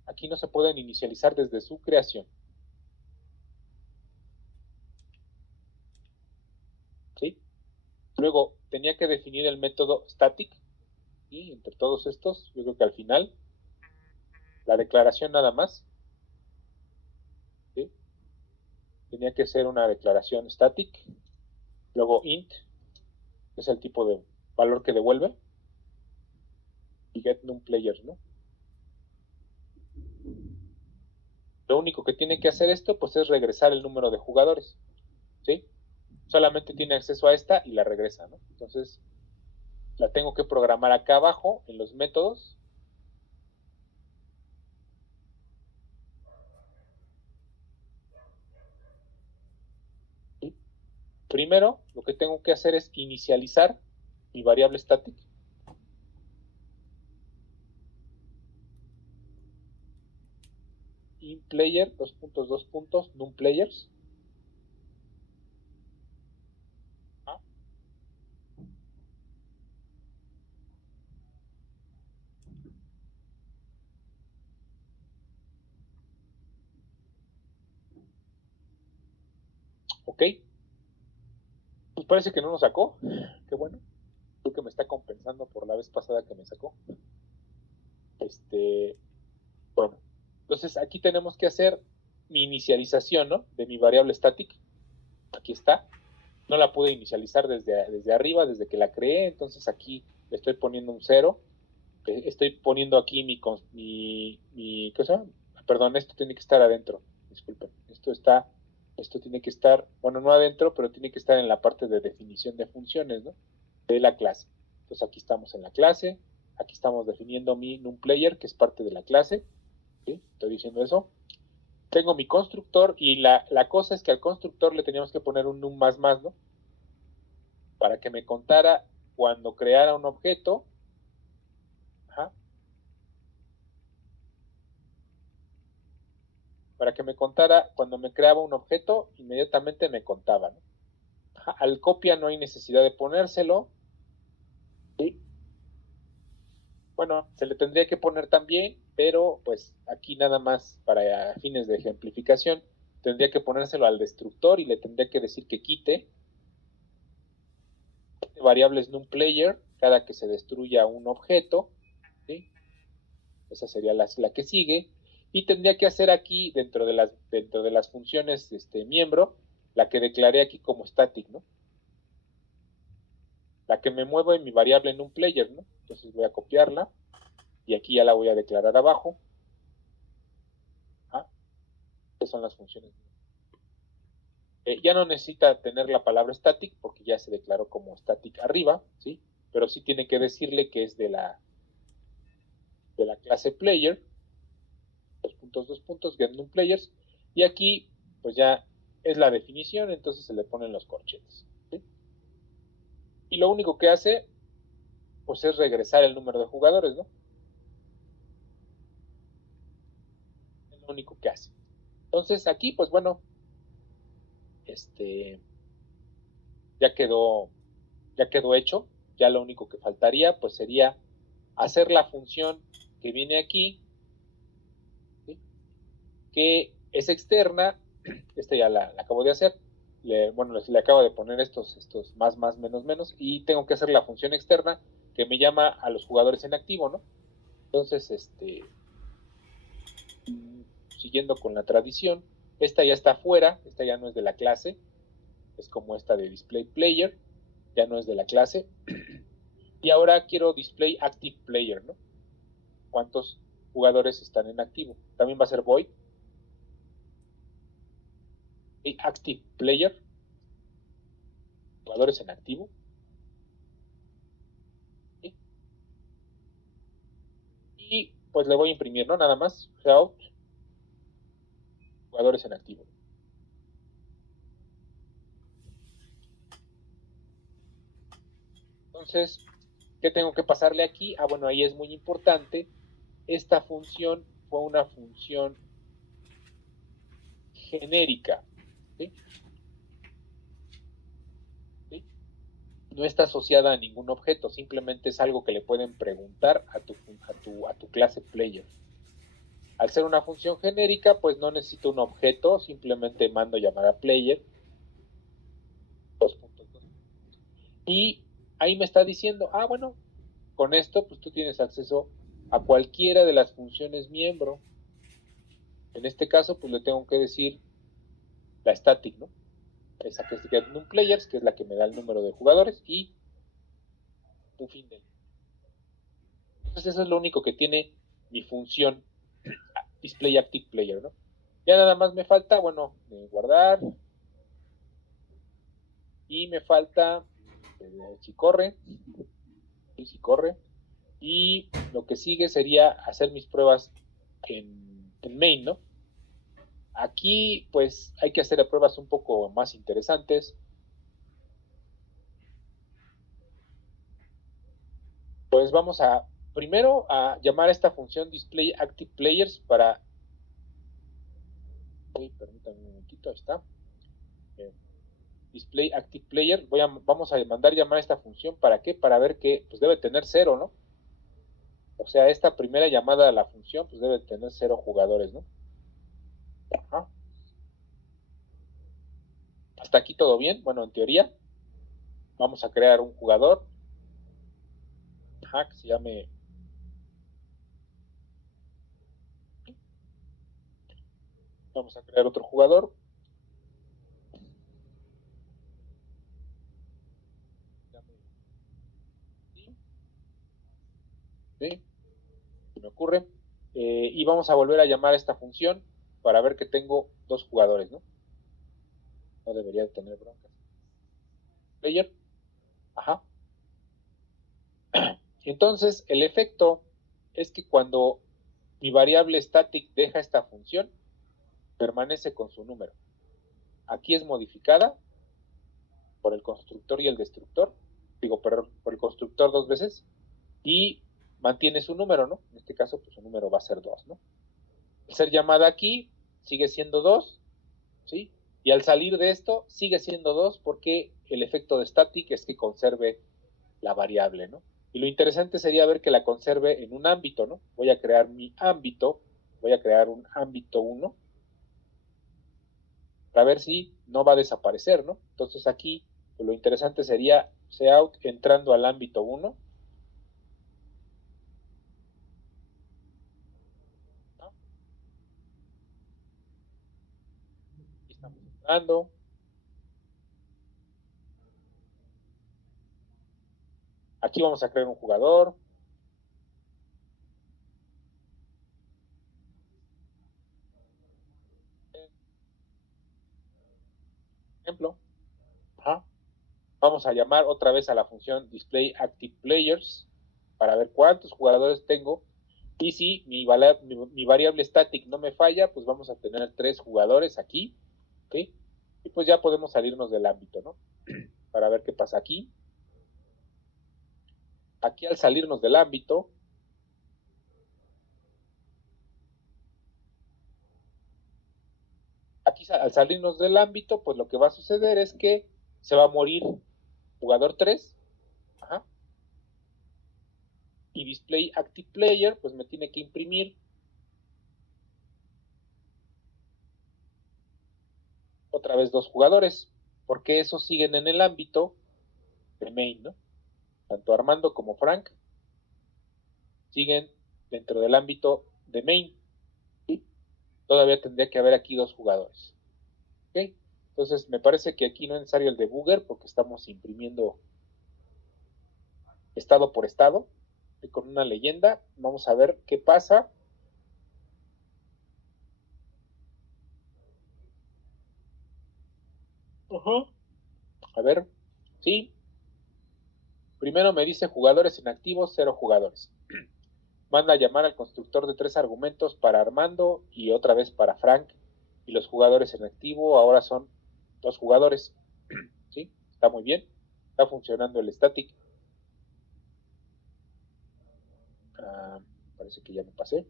Aquí no se pueden inicializar desde su creación. ¿Sí? Luego, tenía que definir el método static. Y entre todos estos, yo creo que al final, la declaración nada más. ¿Sí? Tenía que ser una declaración static. Luego int, que es el tipo de valor que devuelve. Y get NumPlayers, ¿no? Lo único que tiene que hacer esto, pues es regresar el número de jugadores. ¿Sí? Solamente tiene acceso a esta y la regresa, ¿no? Entonces, la tengo que programar acá abajo en los métodos. ¿Sí? Primero, lo que tengo que hacer es inicializar mi variable static. InPlayer, NumPlayers. ¿Ah? Ok. Pues parece que no nos sacó. Qué bueno. Creo que me está compensando por la vez pasada que me sacó. Bueno. Entonces aquí tenemos que hacer mi inicialización, ¿no? De mi variable static. Aquí está. No la pude inicializar desde arriba, desde que la creé. Entonces aquí le estoy poniendo un 0. Estoy poniendo aquí ¿qué se llama? Perdón, esto tiene que estar adentro. Disculpen. Esto tiene que estar, bueno, no adentro, pero tiene que estar en la parte de definición de funciones, ¿no? De la clase. Entonces aquí estamos en la clase, aquí estamos definiendo mi NumPlayer, que es parte de la clase, ¿sí? Estoy diciendo eso. tengo mi constructor y la cosa es que al constructor le teníamos que poner un num más más, ¿no? Para que me contara cuando creara un objeto. Ajá. Para que me contara cuando me creaba un objeto, inmediatamente me contaba, ¿no? Ajá. Al copia no hay necesidad de ponérselo. ¿Sí? Bueno, se le tendría que poner también, pero pues aquí nada más para fines de ejemplificación, tendría que ponérselo al destructor y le tendría que decir que quite variables numPlayer cada que se destruya un objeto, ¿sí? Esa sería la que sigue, y tendría que hacer aquí dentro de las funciones miembro, la que declaré aquí como static, ¿no? La que me muevo en mi variable numPlayer, ¿no? Entonces voy a copiarla y aquí ya la voy a declarar abajo. ¿Ah? Estas son las funciones. Ya no necesita tener la palabra static porque ya se declaró como static arriba, ¿sí? Pero sí tiene que decirle que es de la clase player, dos puntos, get numPlayers, y aquí pues ya es la definición, entonces se le ponen los corchetes, ¿sí? Y lo único que hace pues es regresar el número de jugadores, ¿no? Es lo único que hace. Entonces aquí pues bueno, ya quedó hecho. Ya lo único que faltaría pues sería hacer la función que viene aquí, ¿sí? Que es externa. Ya la acabo de hacer. Bueno, le acabo de poner estos más, menos, menos, y tengo que hacer la función externa que me llama a los jugadores en activo, ¿no? Entonces, siguiendo con la tradición, esta ya está fuera, esta ya no es de la clase, es como esta de display player, ya no es de la clase, y ahora quiero display active player, ¿no? ¿Cuántos jugadores están en activo? También va a ser void active player, jugadores en activo, ¿sí? Y pues le voy a imprimir, ¿no? Nada más, out, jugadores en activo. Entonces, ¿qué tengo que pasarle aquí? Ah, bueno, ahí es muy importante. Esta función fue una función genérica, ¿sí? ¿Sí? No está asociada a ningún objeto, simplemente es algo que le pueden preguntar a tu clase player. Al ser una función genérica, pues no necesito un objeto, simplemente mando llamar a player. Y ahí me está diciendo, ah, bueno, con esto pues tú tienes acceso a cualquiera de las funciones miembro. En este caso, pues le tengo que decir la static, ¿no? Esa que es get numPlayers, que es la que me da el número de jugadores, y un fin de. Entonces eso es lo único que tiene mi función display active player, ¿no? Ya nada más me falta, bueno, guardar, y me falta si corre, y lo que sigue sería hacer mis pruebas en main, ¿no? Aquí pues hay que hacer pruebas un poco más interesantes. Pues vamos a primero a llamar a esta función display active players para permítanme un momentito, ahí está. Display active player, vamos a mandar llamar a esta función, ¿para qué? Para ver que pues debe tener 0, ¿no? O sea, esta primera llamada a la función pues debe tener 0 jugadores, ¿no? Ajá. Hasta aquí todo bien, bueno, en teoría. Vamos a crear un jugador, ajá, que se llame. Vamos a crear otro jugador. ¿Sí? Se me ocurre. Y vamos a volver a llamar a esta función para ver que tengo 2 jugadores, ¿no? No debería tener broncas. Player. Ajá. Entonces, el efecto es que cuando mi variable static deja esta función, permanece con su número. Aquí es modificada por el constructor y el destructor, digo, perdón, por el constructor 2 veces, y mantiene su número, ¿no? En este caso, pues su número va a ser 2, ¿no? El ser llamada aquí sigue siendo 2, ¿sí? Y al salir de esto, sigue siendo 2 porque el efecto de static es que conserve la variable, ¿no? Y lo interesante sería ver que la conserve en un ámbito, ¿no? Voy a crear mi ámbito, voy a crear un ámbito 1 para ver si no va a desaparecer, ¿no? Entonces aquí pues lo interesante sería cout entrando al ámbito 1, ¿no? Aquí estamos entrando. Aquí vamos a crear un jugador. Ejemplo. Ajá. Vamos a llamar otra vez a la función display active players para ver cuántos jugadores tengo. Y si mi variable static no me falla, pues vamos a tener 3 jugadores aquí. ¿Okay? Y pues ya podemos salirnos del ámbito, ¿no? Para ver qué pasa aquí. Aquí al salirnos del ámbito, aquí al salirnos del ámbito, pues lo que va a suceder es que se va a morir jugador 3. Ajá. Y display active player, pues me tiene que imprimir otra vez 2 jugadores, porque esos siguen en el ámbito de main, ¿no? Tanto Armando como Frank siguen dentro del ámbito de main. ¿Sí? Todavía tendría que haber aquí 2 jugadores. ¿Okay? Entonces me parece que aquí no es necesario el debugger porque estamos imprimiendo estado por estado y con una leyenda. Vamos a ver qué pasa. A ver, sí. Primero me dice jugadores inactivos, 0 jugadores. Manda a llamar al constructor de 3 argumentos para Armando y otra vez para Frank. Y los jugadores en activo ahora son 2 jugadores. ¿Sí? Está muy bien. Está funcionando el static. Parece que ya me pasé.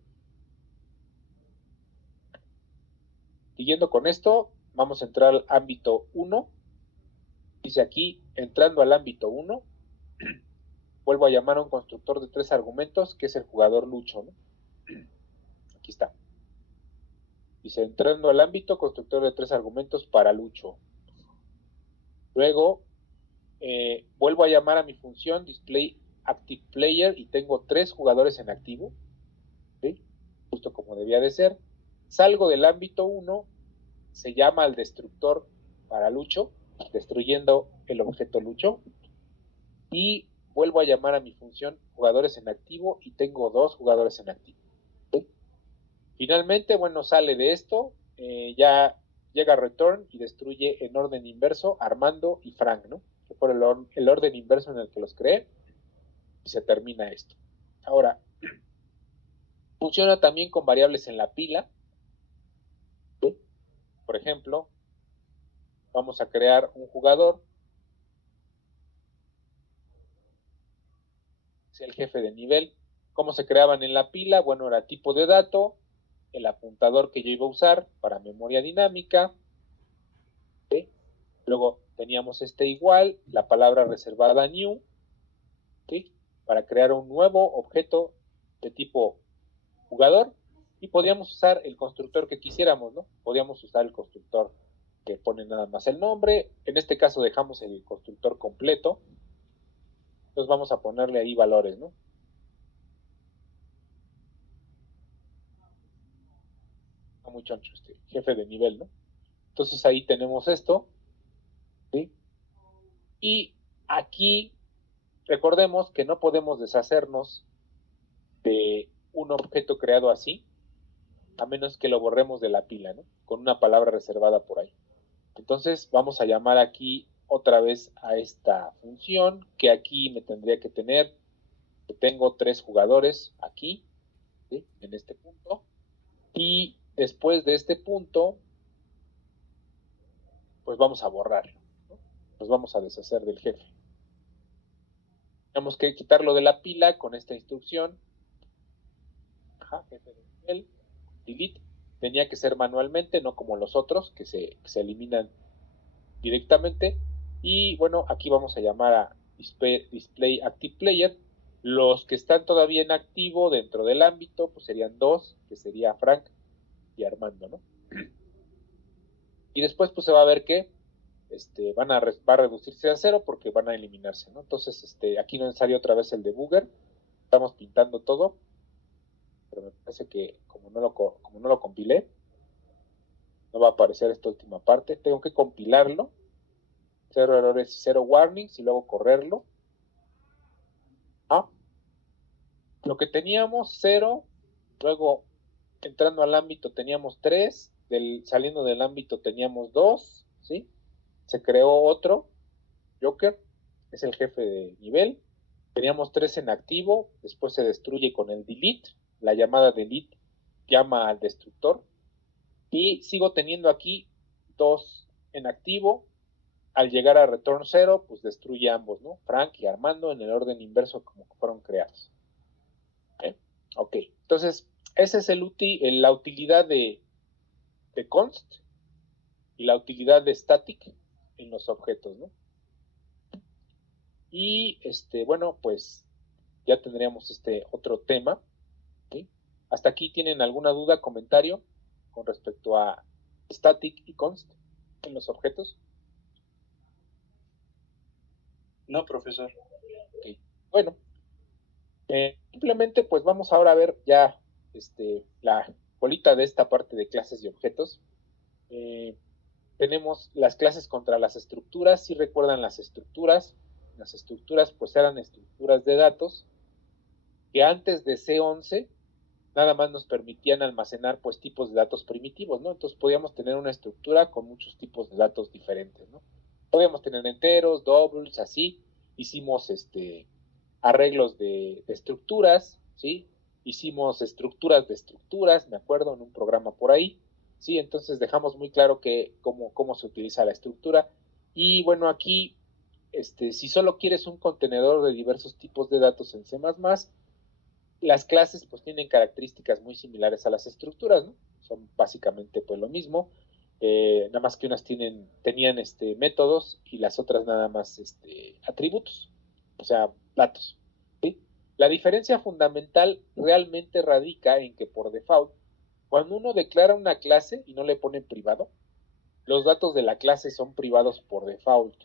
Siguiendo con esto, vamos a entrar al ámbito 1. Dice aquí, entrando al ámbito 1, vuelvo a llamar a un constructor de 3 argumentos, que es el jugador Lucho, ¿no? Aquí está. Dice, entrando al ámbito, constructor de 3 argumentos para Lucho. Luego, vuelvo a llamar a mi función display active player y tengo 3 jugadores en activo, ¿sí? Justo como debía de ser. Salgo del ámbito 1, se llama al destructor para Lucho, destruyendo el objeto Lucho, y vuelvo a llamar a mi función jugadores en activo y tengo 2 jugadores en activo. ¿Sí? Finalmente, bueno, sale de esto, ya llega return y destruye en orden inverso Armando y Frank, ¿no? Que fue el orden inverso en el que los creé, y se termina esto. Ahora, funciona también con variables en la pila. ¿Sí? Por ejemplo, vamos a crear un jugador, sea el jefe de nivel. ¿Cómo se creaban en la pila? Bueno, era tipo de dato, el apuntador que yo iba a usar para memoria dinámica. ¿Sí? Luego teníamos este igual, la palabra reservada new, ¿sí? Para crear un nuevo objeto de tipo jugador, y podíamos usar el constructor que quisiéramos, ¿no? Podíamos usar el constructor que pone nada más el nombre. En este caso dejamos el constructor completo. Entonces vamos a ponerle ahí valores, ¿no? No muy choncho, jefe de nivel, ¿no? Entonces ahí tenemos esto, ¿sí? Y aquí recordemos que no podemos deshacernos de un objeto creado así, a menos que lo borremos de la pila, ¿no? Con una palabra reservada por ahí. Entonces vamos a llamar aquí otra vez a esta función, que aquí me tendría que tener, que tengo 3 jugadores aquí, ¿sí? En este punto, y después de este punto, pues vamos a borrarlo, ¿no? Nos vamos a deshacer del jefe. Tenemos que quitarlo de la pila con esta instrucción. Jefe de nivel, delete. Tenía que ser manualmente, no como los otros, que se eliminan directamente. Y bueno, aquí vamos a llamar a display active player. Los que están todavía en activo dentro del ámbito, pues serían dos, que sería Frank y Armando, ¿no? Y después pues se va a ver que va a reducirse a cero porque van a eliminarse, ¿no? Entonces, aquí no sale otra vez el debugger. Estamos pintando todo, pero me parece que como no lo compilé, no va a aparecer esta última parte. Tengo que compilarlo, cero errores y cero warnings, y luego correrlo. Lo que teníamos, cero, luego entrando al ámbito teníamos 3, saliendo del ámbito teníamos 2, ¿sí? Se creó otro, Joker, es el jefe de nivel. Teníamos 3 en activo, después se destruye con el delete, la llamada delete llama al destructor, y sigo teniendo aquí 2 en activo. Al llegar a return 0, pues destruye ambos, ¿no? Frank y Armando en el orden inverso como fueron creados. Ok, entonces esa es la utilidad de const y la utilidad de static en los objetos, ¿no? Y bueno, pues ya tendríamos este otro tema, ¿sí? ¿Hasta aquí tienen alguna duda, comentario con respecto a static y const en los objetos? No, profesor. Okay. Bueno, simplemente pues vamos ahora a ver ya la bolita de esta parte de clases y objetos. Tenemos las clases contra las estructuras. Si recuerdan las estructuras pues eran estructuras de datos que antes de C11 nada más nos permitían almacenar pues tipos de datos primitivos, ¿no? Entonces podíamos tener una estructura con muchos tipos de datos diferentes, ¿no? Podíamos tener enteros, doubles, así. Hicimos arreglos de estructuras, ¿sí? Hicimos estructuras de estructuras, me acuerdo, en un programa por ahí, ¿sí? Entonces dejamos muy claro cómo se utiliza la estructura. Y bueno, aquí, si solo quieres un contenedor de diversos tipos de datos en C++, las clases pues tienen características muy similares a las estructuras, ¿no? Son básicamente pues lo mismo, nada más que unas tenían métodos y las otras nada más atributos, o sea, datos, ¿sí? La diferencia fundamental realmente radica en que por default, cuando uno declara una clase y no le pone privado, los datos de la clase son privados por default,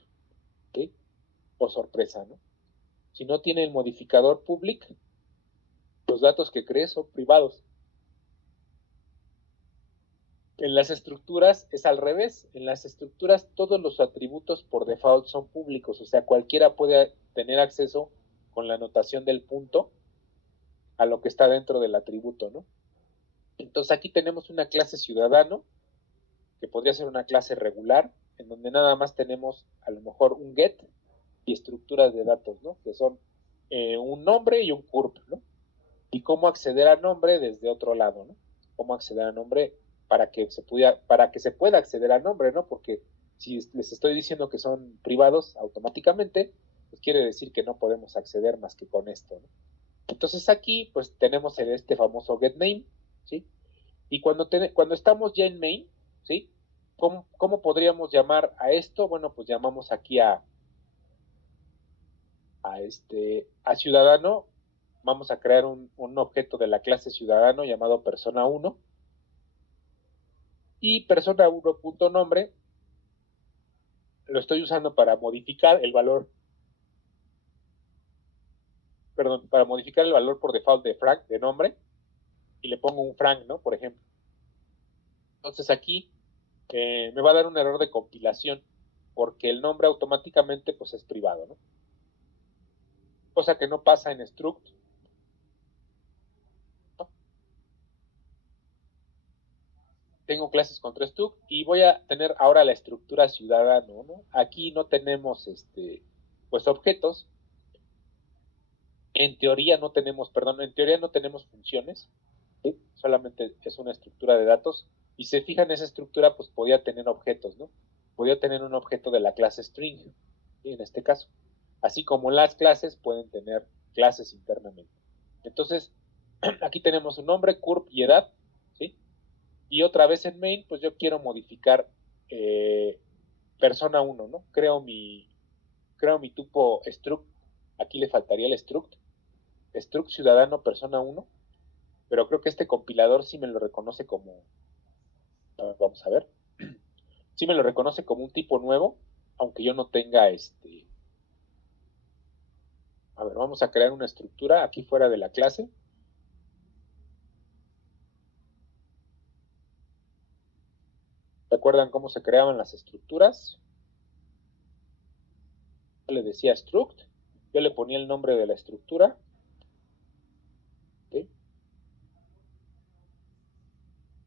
¿sí? Por sorpresa, ¿no? Si no tiene el modificador public, los datos que crees son privados. En las estructuras es al revés. En las estructuras todos los atributos por default son públicos, o sea, cualquiera puede tener acceso con la anotación del punto a lo que está dentro del atributo, ¿no? Entonces aquí tenemos una clase ciudadano, que podría ser una clase regular, en donde nada más tenemos a lo mejor un get y estructuras de datos, ¿no? Que son un nombre y un curp, ¿no? Y cómo acceder a nombre desde otro lado, ¿no? Cómo acceder a nombre para que se pueda acceder a nombre, ¿no? Porque si les estoy diciendo que son privados automáticamente, pues quiere decir que no podemos acceder más que con esto, ¿no? Entonces aquí, pues tenemos este famoso getName, ¿sí? Y cuando estamos ya en main, ¿sí? ¿Cómo podríamos llamar a esto? Bueno, pues llamamos aquí a ciudadano. Vamos a crear un objeto de la clase ciudadano llamado persona 1, y persona 1.nombre lo estoy usando para modificar el valor, para modificar el valor por default de Frank, de nombre, y le pongo un Frank, ¿no? Por ejemplo. Entonces aquí me va a dar un error de compilación porque el nombre automáticamente pues es privado, ¿no? Cosa que no pasa en struct. Tengo clases contra struct y voy a tener ahora la estructura ciudadano, ¿no? Aquí no tenemos pues objetos. En teoría no tenemos funciones, ¿sí? solamente es una estructura de datos, y se fijan, esa estructura pues podía tener objetos, ¿no? Podía tener un objeto de la clase string, ¿sí? En este caso. Así como las clases pueden tener clases internamente. Entonces, aquí tenemos un nombre, curv y edad, ¿sí? Y otra vez en main, pues yo quiero modificar persona 1, ¿no? Creo mi tipo struct, aquí le faltaría el struct ciudadano persona 1, pero creo que este compilador sí me lo reconoce como, vamos a ver, sí me lo reconoce como un tipo nuevo, aunque yo no tenga a ver, vamos a crear una estructura aquí fuera de la clase. ¿Recuerdan cómo se creaban las estructuras? Yo le decía struct, yo le ponía el nombre de la estructura, ¿sí?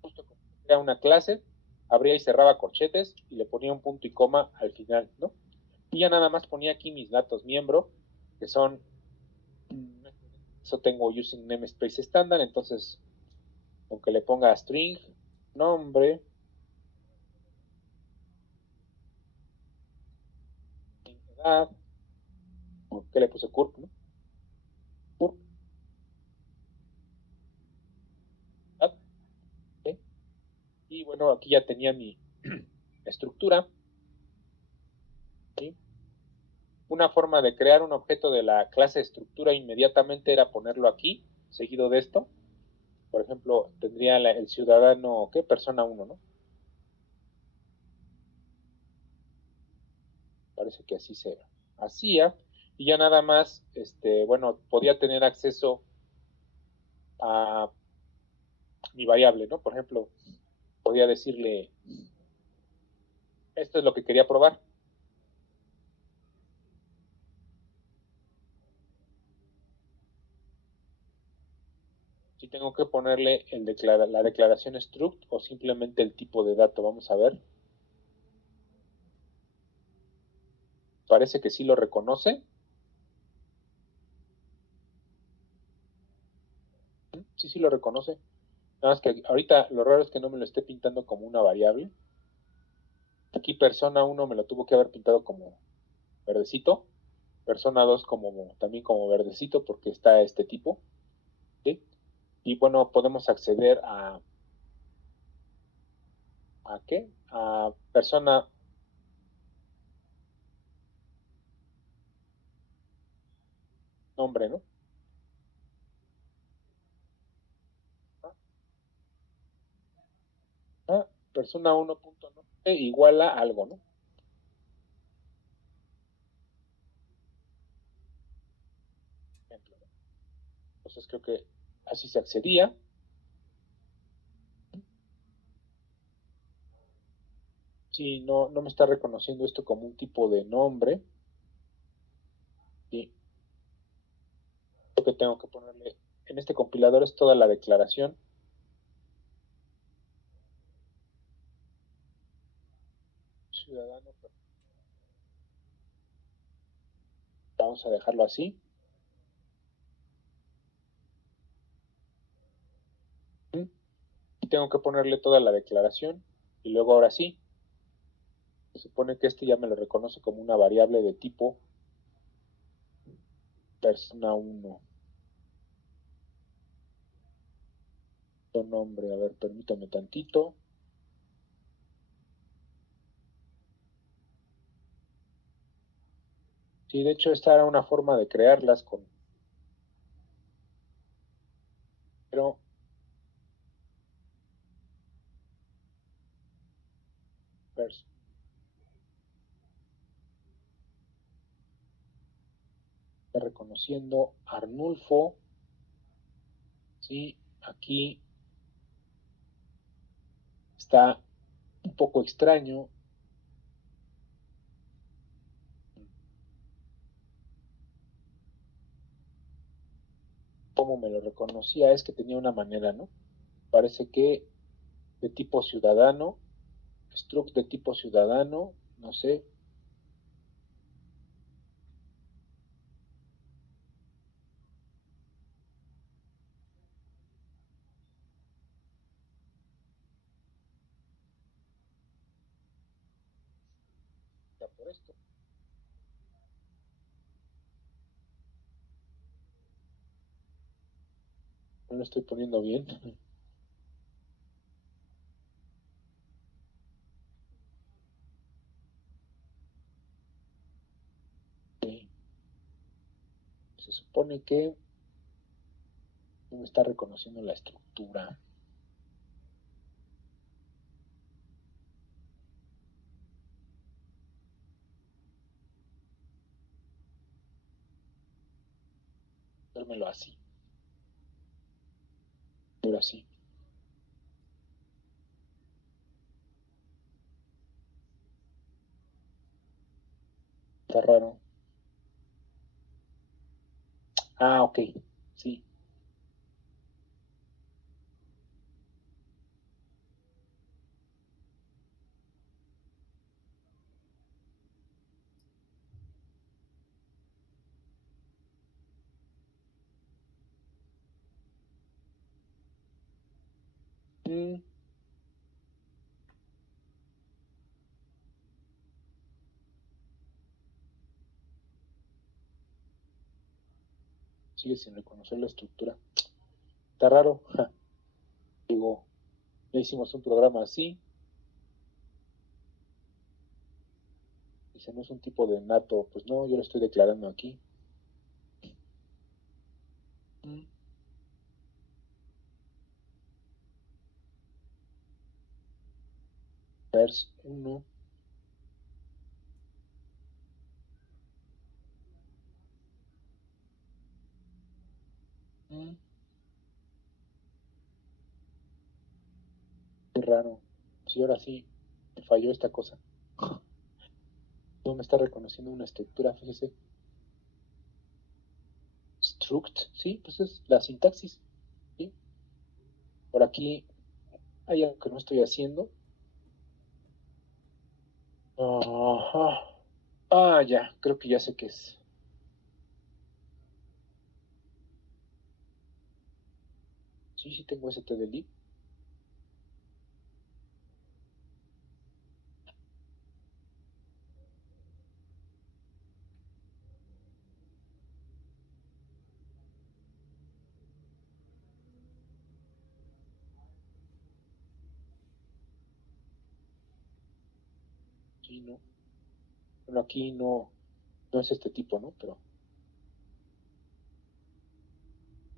Justo como crea una clase, abría y cerraba corchetes y le ponía un punto y coma al final, ¿no? Y ya nada más ponía aquí mis datos miembro, que son, eso tengo using namespace estándar, entonces, aunque le ponga string, nombre, edad, ¿qué le puse? Curp, ¿no? Curp, edad, ¿sí? Y bueno, aquí ya tenía mi estructura, ¿sí? Una forma de crear un objeto de la clase estructura inmediatamente era ponerlo aquí, seguido de esto. Por ejemplo, tendría el ciudadano, ¿qué? Persona 1, ¿no? Parece que así se hacía. Y ya nada más, bueno, podía tener acceso a mi variable, ¿no? Por ejemplo, podía decirle, esto es lo que quería probar. Si tengo que ponerle la declaración struct o simplemente el tipo de dato, vamos a ver. Parece que sí lo reconoce. Sí, sí lo reconoce. Nada más que ahorita lo raro es que no me lo esté pintando como una variable. Aquí persona 1 me lo tuvo que haber pintado como verdecito. Persona 2 como, también como verdecito porque está este tipo. ¿Sí? Y bueno, podemos acceder ¿a qué? A persona nombre, ¿no? Ah, persona 1.nombre igual a algo, ¿no? Ejemplo, ¿no? Entonces creo que así se accedía. Sí, no, no me está reconociendo esto como un tipo de nombre. Sí, lo que tengo que ponerle en este compilador es toda la declaración. Ciudadano, vamos a dejarlo así. Y tengo que ponerle toda la declaración. Y luego ahora sí, se supone que este ya me lo reconoce como una variable de tipo persona 1. Nombre, a ver, permítame tantito. Sí, de hecho esta era una forma de crearlas con, pero está reconociendo Arnulfo, sí, aquí está un poco extraño. ¿Cómo me lo reconocía? Es que tenía una manera, ¿no? Parece que de tipo ciudadano, struct de tipo ciudadano, no sé. esto. No lo estoy poniendo bien. Ok. Se supone que no me está reconociendo la estructura. Dármelo así. Ahora sí. Está raro. Ah, ok. Sí. Mm, sigue sin reconocer la estructura. Está raro. Ja. Digo, ya hicimos un programa así. Dice, no es un tipo de nato. Pues no, yo lo estoy declarando aquí. Mm, vers 1. Mm, qué raro. Sí, ahora sí me falló esta cosa. No me está reconociendo una estructura, fíjese. Struct, sí, pues es la sintaxis. ¿Sí? Por aquí hay algo que no estoy haciendo. Ajá. Ah, ya, creo que ya sé qué es. Sí, sí tengo stdlib. Sí, no. Bueno, aquí no, no es este tipo, ¿no? Pero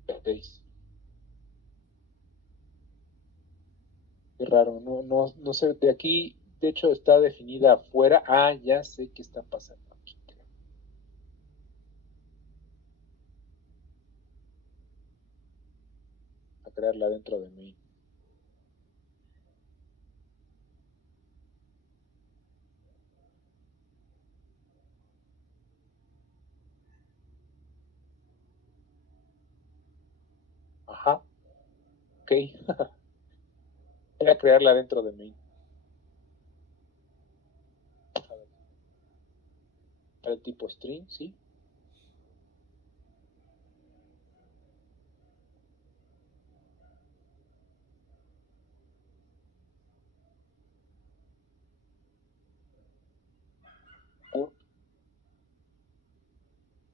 veréis. Qué raro, no, no, no sé, de aquí, de hecho, está definida afuera. Ah, ya sé qué está pasando aquí. A crearla dentro de mí. Ajá, ok. Voy a crearla dentro de mí. A ver, el tipo string, sí.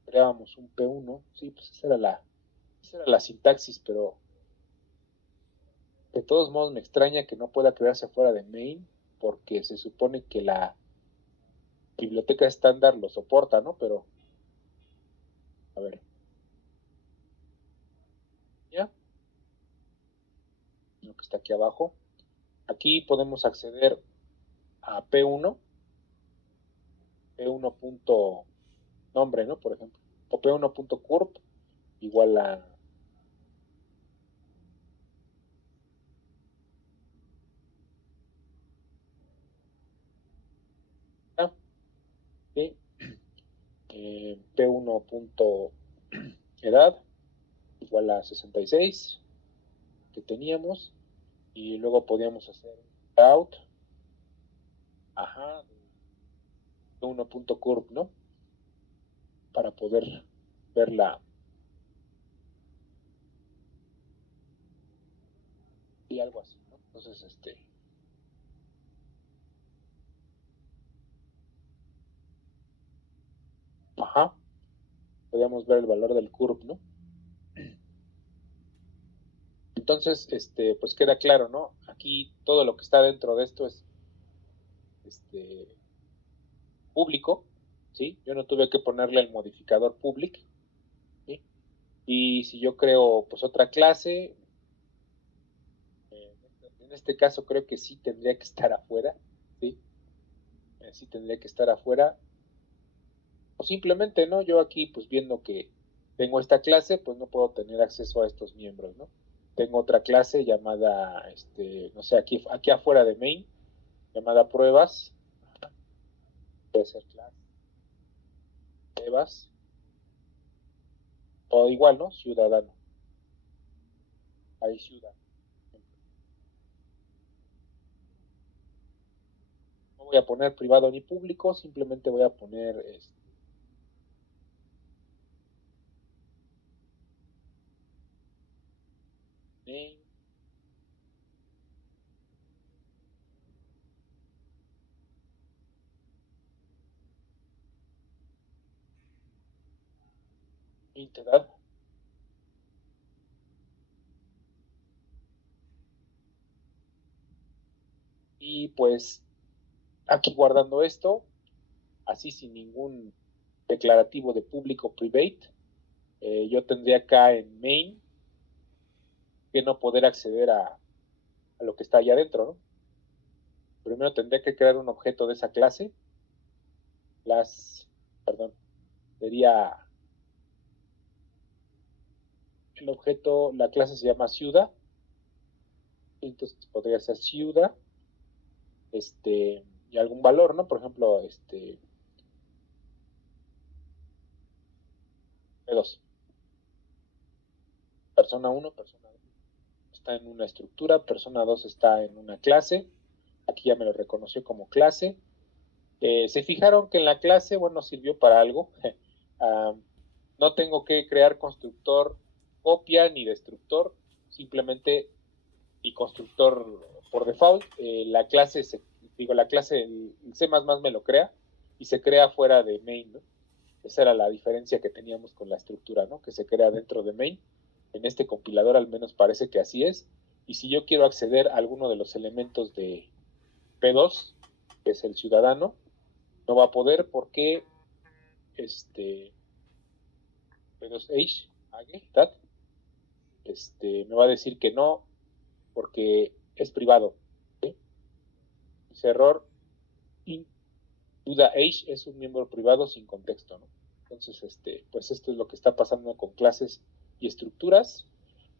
Creábamos un P1, sí, pues esa era la sintaxis, pero de todos modos me extraña que no pueda crearse fuera de main, porque se supone que la biblioteca estándar lo soporta, ¿no? Pero, a ver, ya, lo que está aquí abajo. Aquí podemos acceder a P1, P1 punto nombre, ¿no? Por ejemplo, o P1 punto curp igual a ah, ¿sí? P1 punto edad igual a 66 que teníamos y luego podíamos hacer out, ajá, P1 punto curp, ¿no? Para poder verla y algo así, ¿no? Entonces, podíamos ver el valor del curve, ¿no? Entonces, pues queda claro, ¿no? Aquí todo lo que está dentro de esto es público, ¿sí? Yo no tuve que ponerle el modificador public, ¿sí? Y si yo creo, pues, otra clase, en este caso creo que sí tendría que estar afuera, ¿sí? Sí tendría que estar afuera, o simplemente, ¿no? Yo aquí, pues, viendo que tengo esta clase, pues no puedo tener acceso a estos miembros, ¿no? Tengo otra clase llamada, no sé, aquí afuera de main, llamada pruebas, puede ser clase, pruebas, o igual, ¿no? Ciudadano, ahí ciudad. No voy a poner privado ni público, simplemente voy a poner name, edad. Y pues aquí guardando esto, así sin ningún declarativo de público private, yo tendría acá en main que no poder acceder a lo que está allá adentro, ¿no? Primero tendría que crear un objeto de esa clase, perdón, sería el objeto, la clase se llama ciudad, entonces podría ser ciudad, y algún valor, ¿no? Por ejemplo, P2, persona 1, persona 2 está en una estructura, persona 2 está en una clase, aquí ya me lo reconoció como clase. Se fijaron que en la clase, bueno, sirvió para algo. No tengo que crear constructor copia ni destructor, simplemente y constructor por default. La clase, la clase, el C++ me lo crea y se crea fuera de main, ¿no? Esa era la diferencia que teníamos con la estructura, ¿no? Que se crea dentro de main. En este compilador al menos parece que así es. Y si yo quiero acceder a alguno de los elementos de P2, que es el ciudadano, no va a poder porque P2H, me va a decir que no porque es privado, ¿sí? Ese error, duda H es un miembro privado sin contexto, ¿no? Entonces, pues esto es lo que está pasando con clases y estructuras.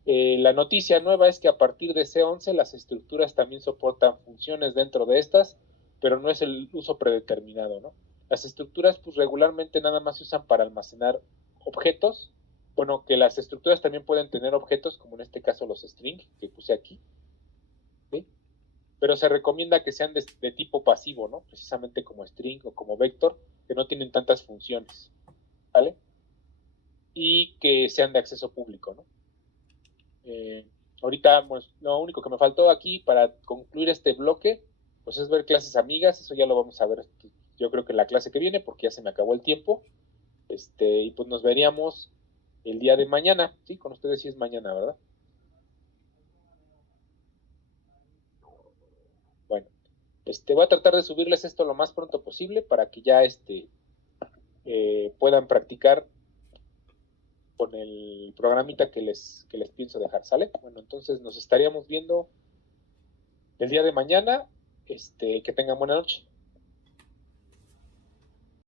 La noticia nueva es que a partir de C11 las estructuras también soportan funciones dentro de estas, pero no es el uso predeterminado, ¿no? Las estructuras pues regularmente nada más se usan para almacenar objetos. Bueno, que las estructuras también pueden tener objetos, como en este caso los string que puse aquí, ¿sí? Pero se recomienda que sean de tipo pasivo, ¿no? Precisamente como string o como vector, que no tienen tantas funciones, ¿vale? Y que sean de acceso público, ¿no? Ahorita, pues, lo único que me faltó aquí para concluir este bloque, pues es ver clases amigas, eso ya lo vamos a ver, yo creo que en la clase que viene, porque ya se me acabó el tiempo, y pues nos veríamos el día de mañana, ¿sí? Con ustedes sí es mañana, ¿verdad? Bueno, voy a tratar de subirles esto lo más pronto posible para que ya, puedan practicar con el programita que les pienso dejar, ¿sale? Bueno, entonces nos estaríamos viendo el día de mañana, que tengan buena noche.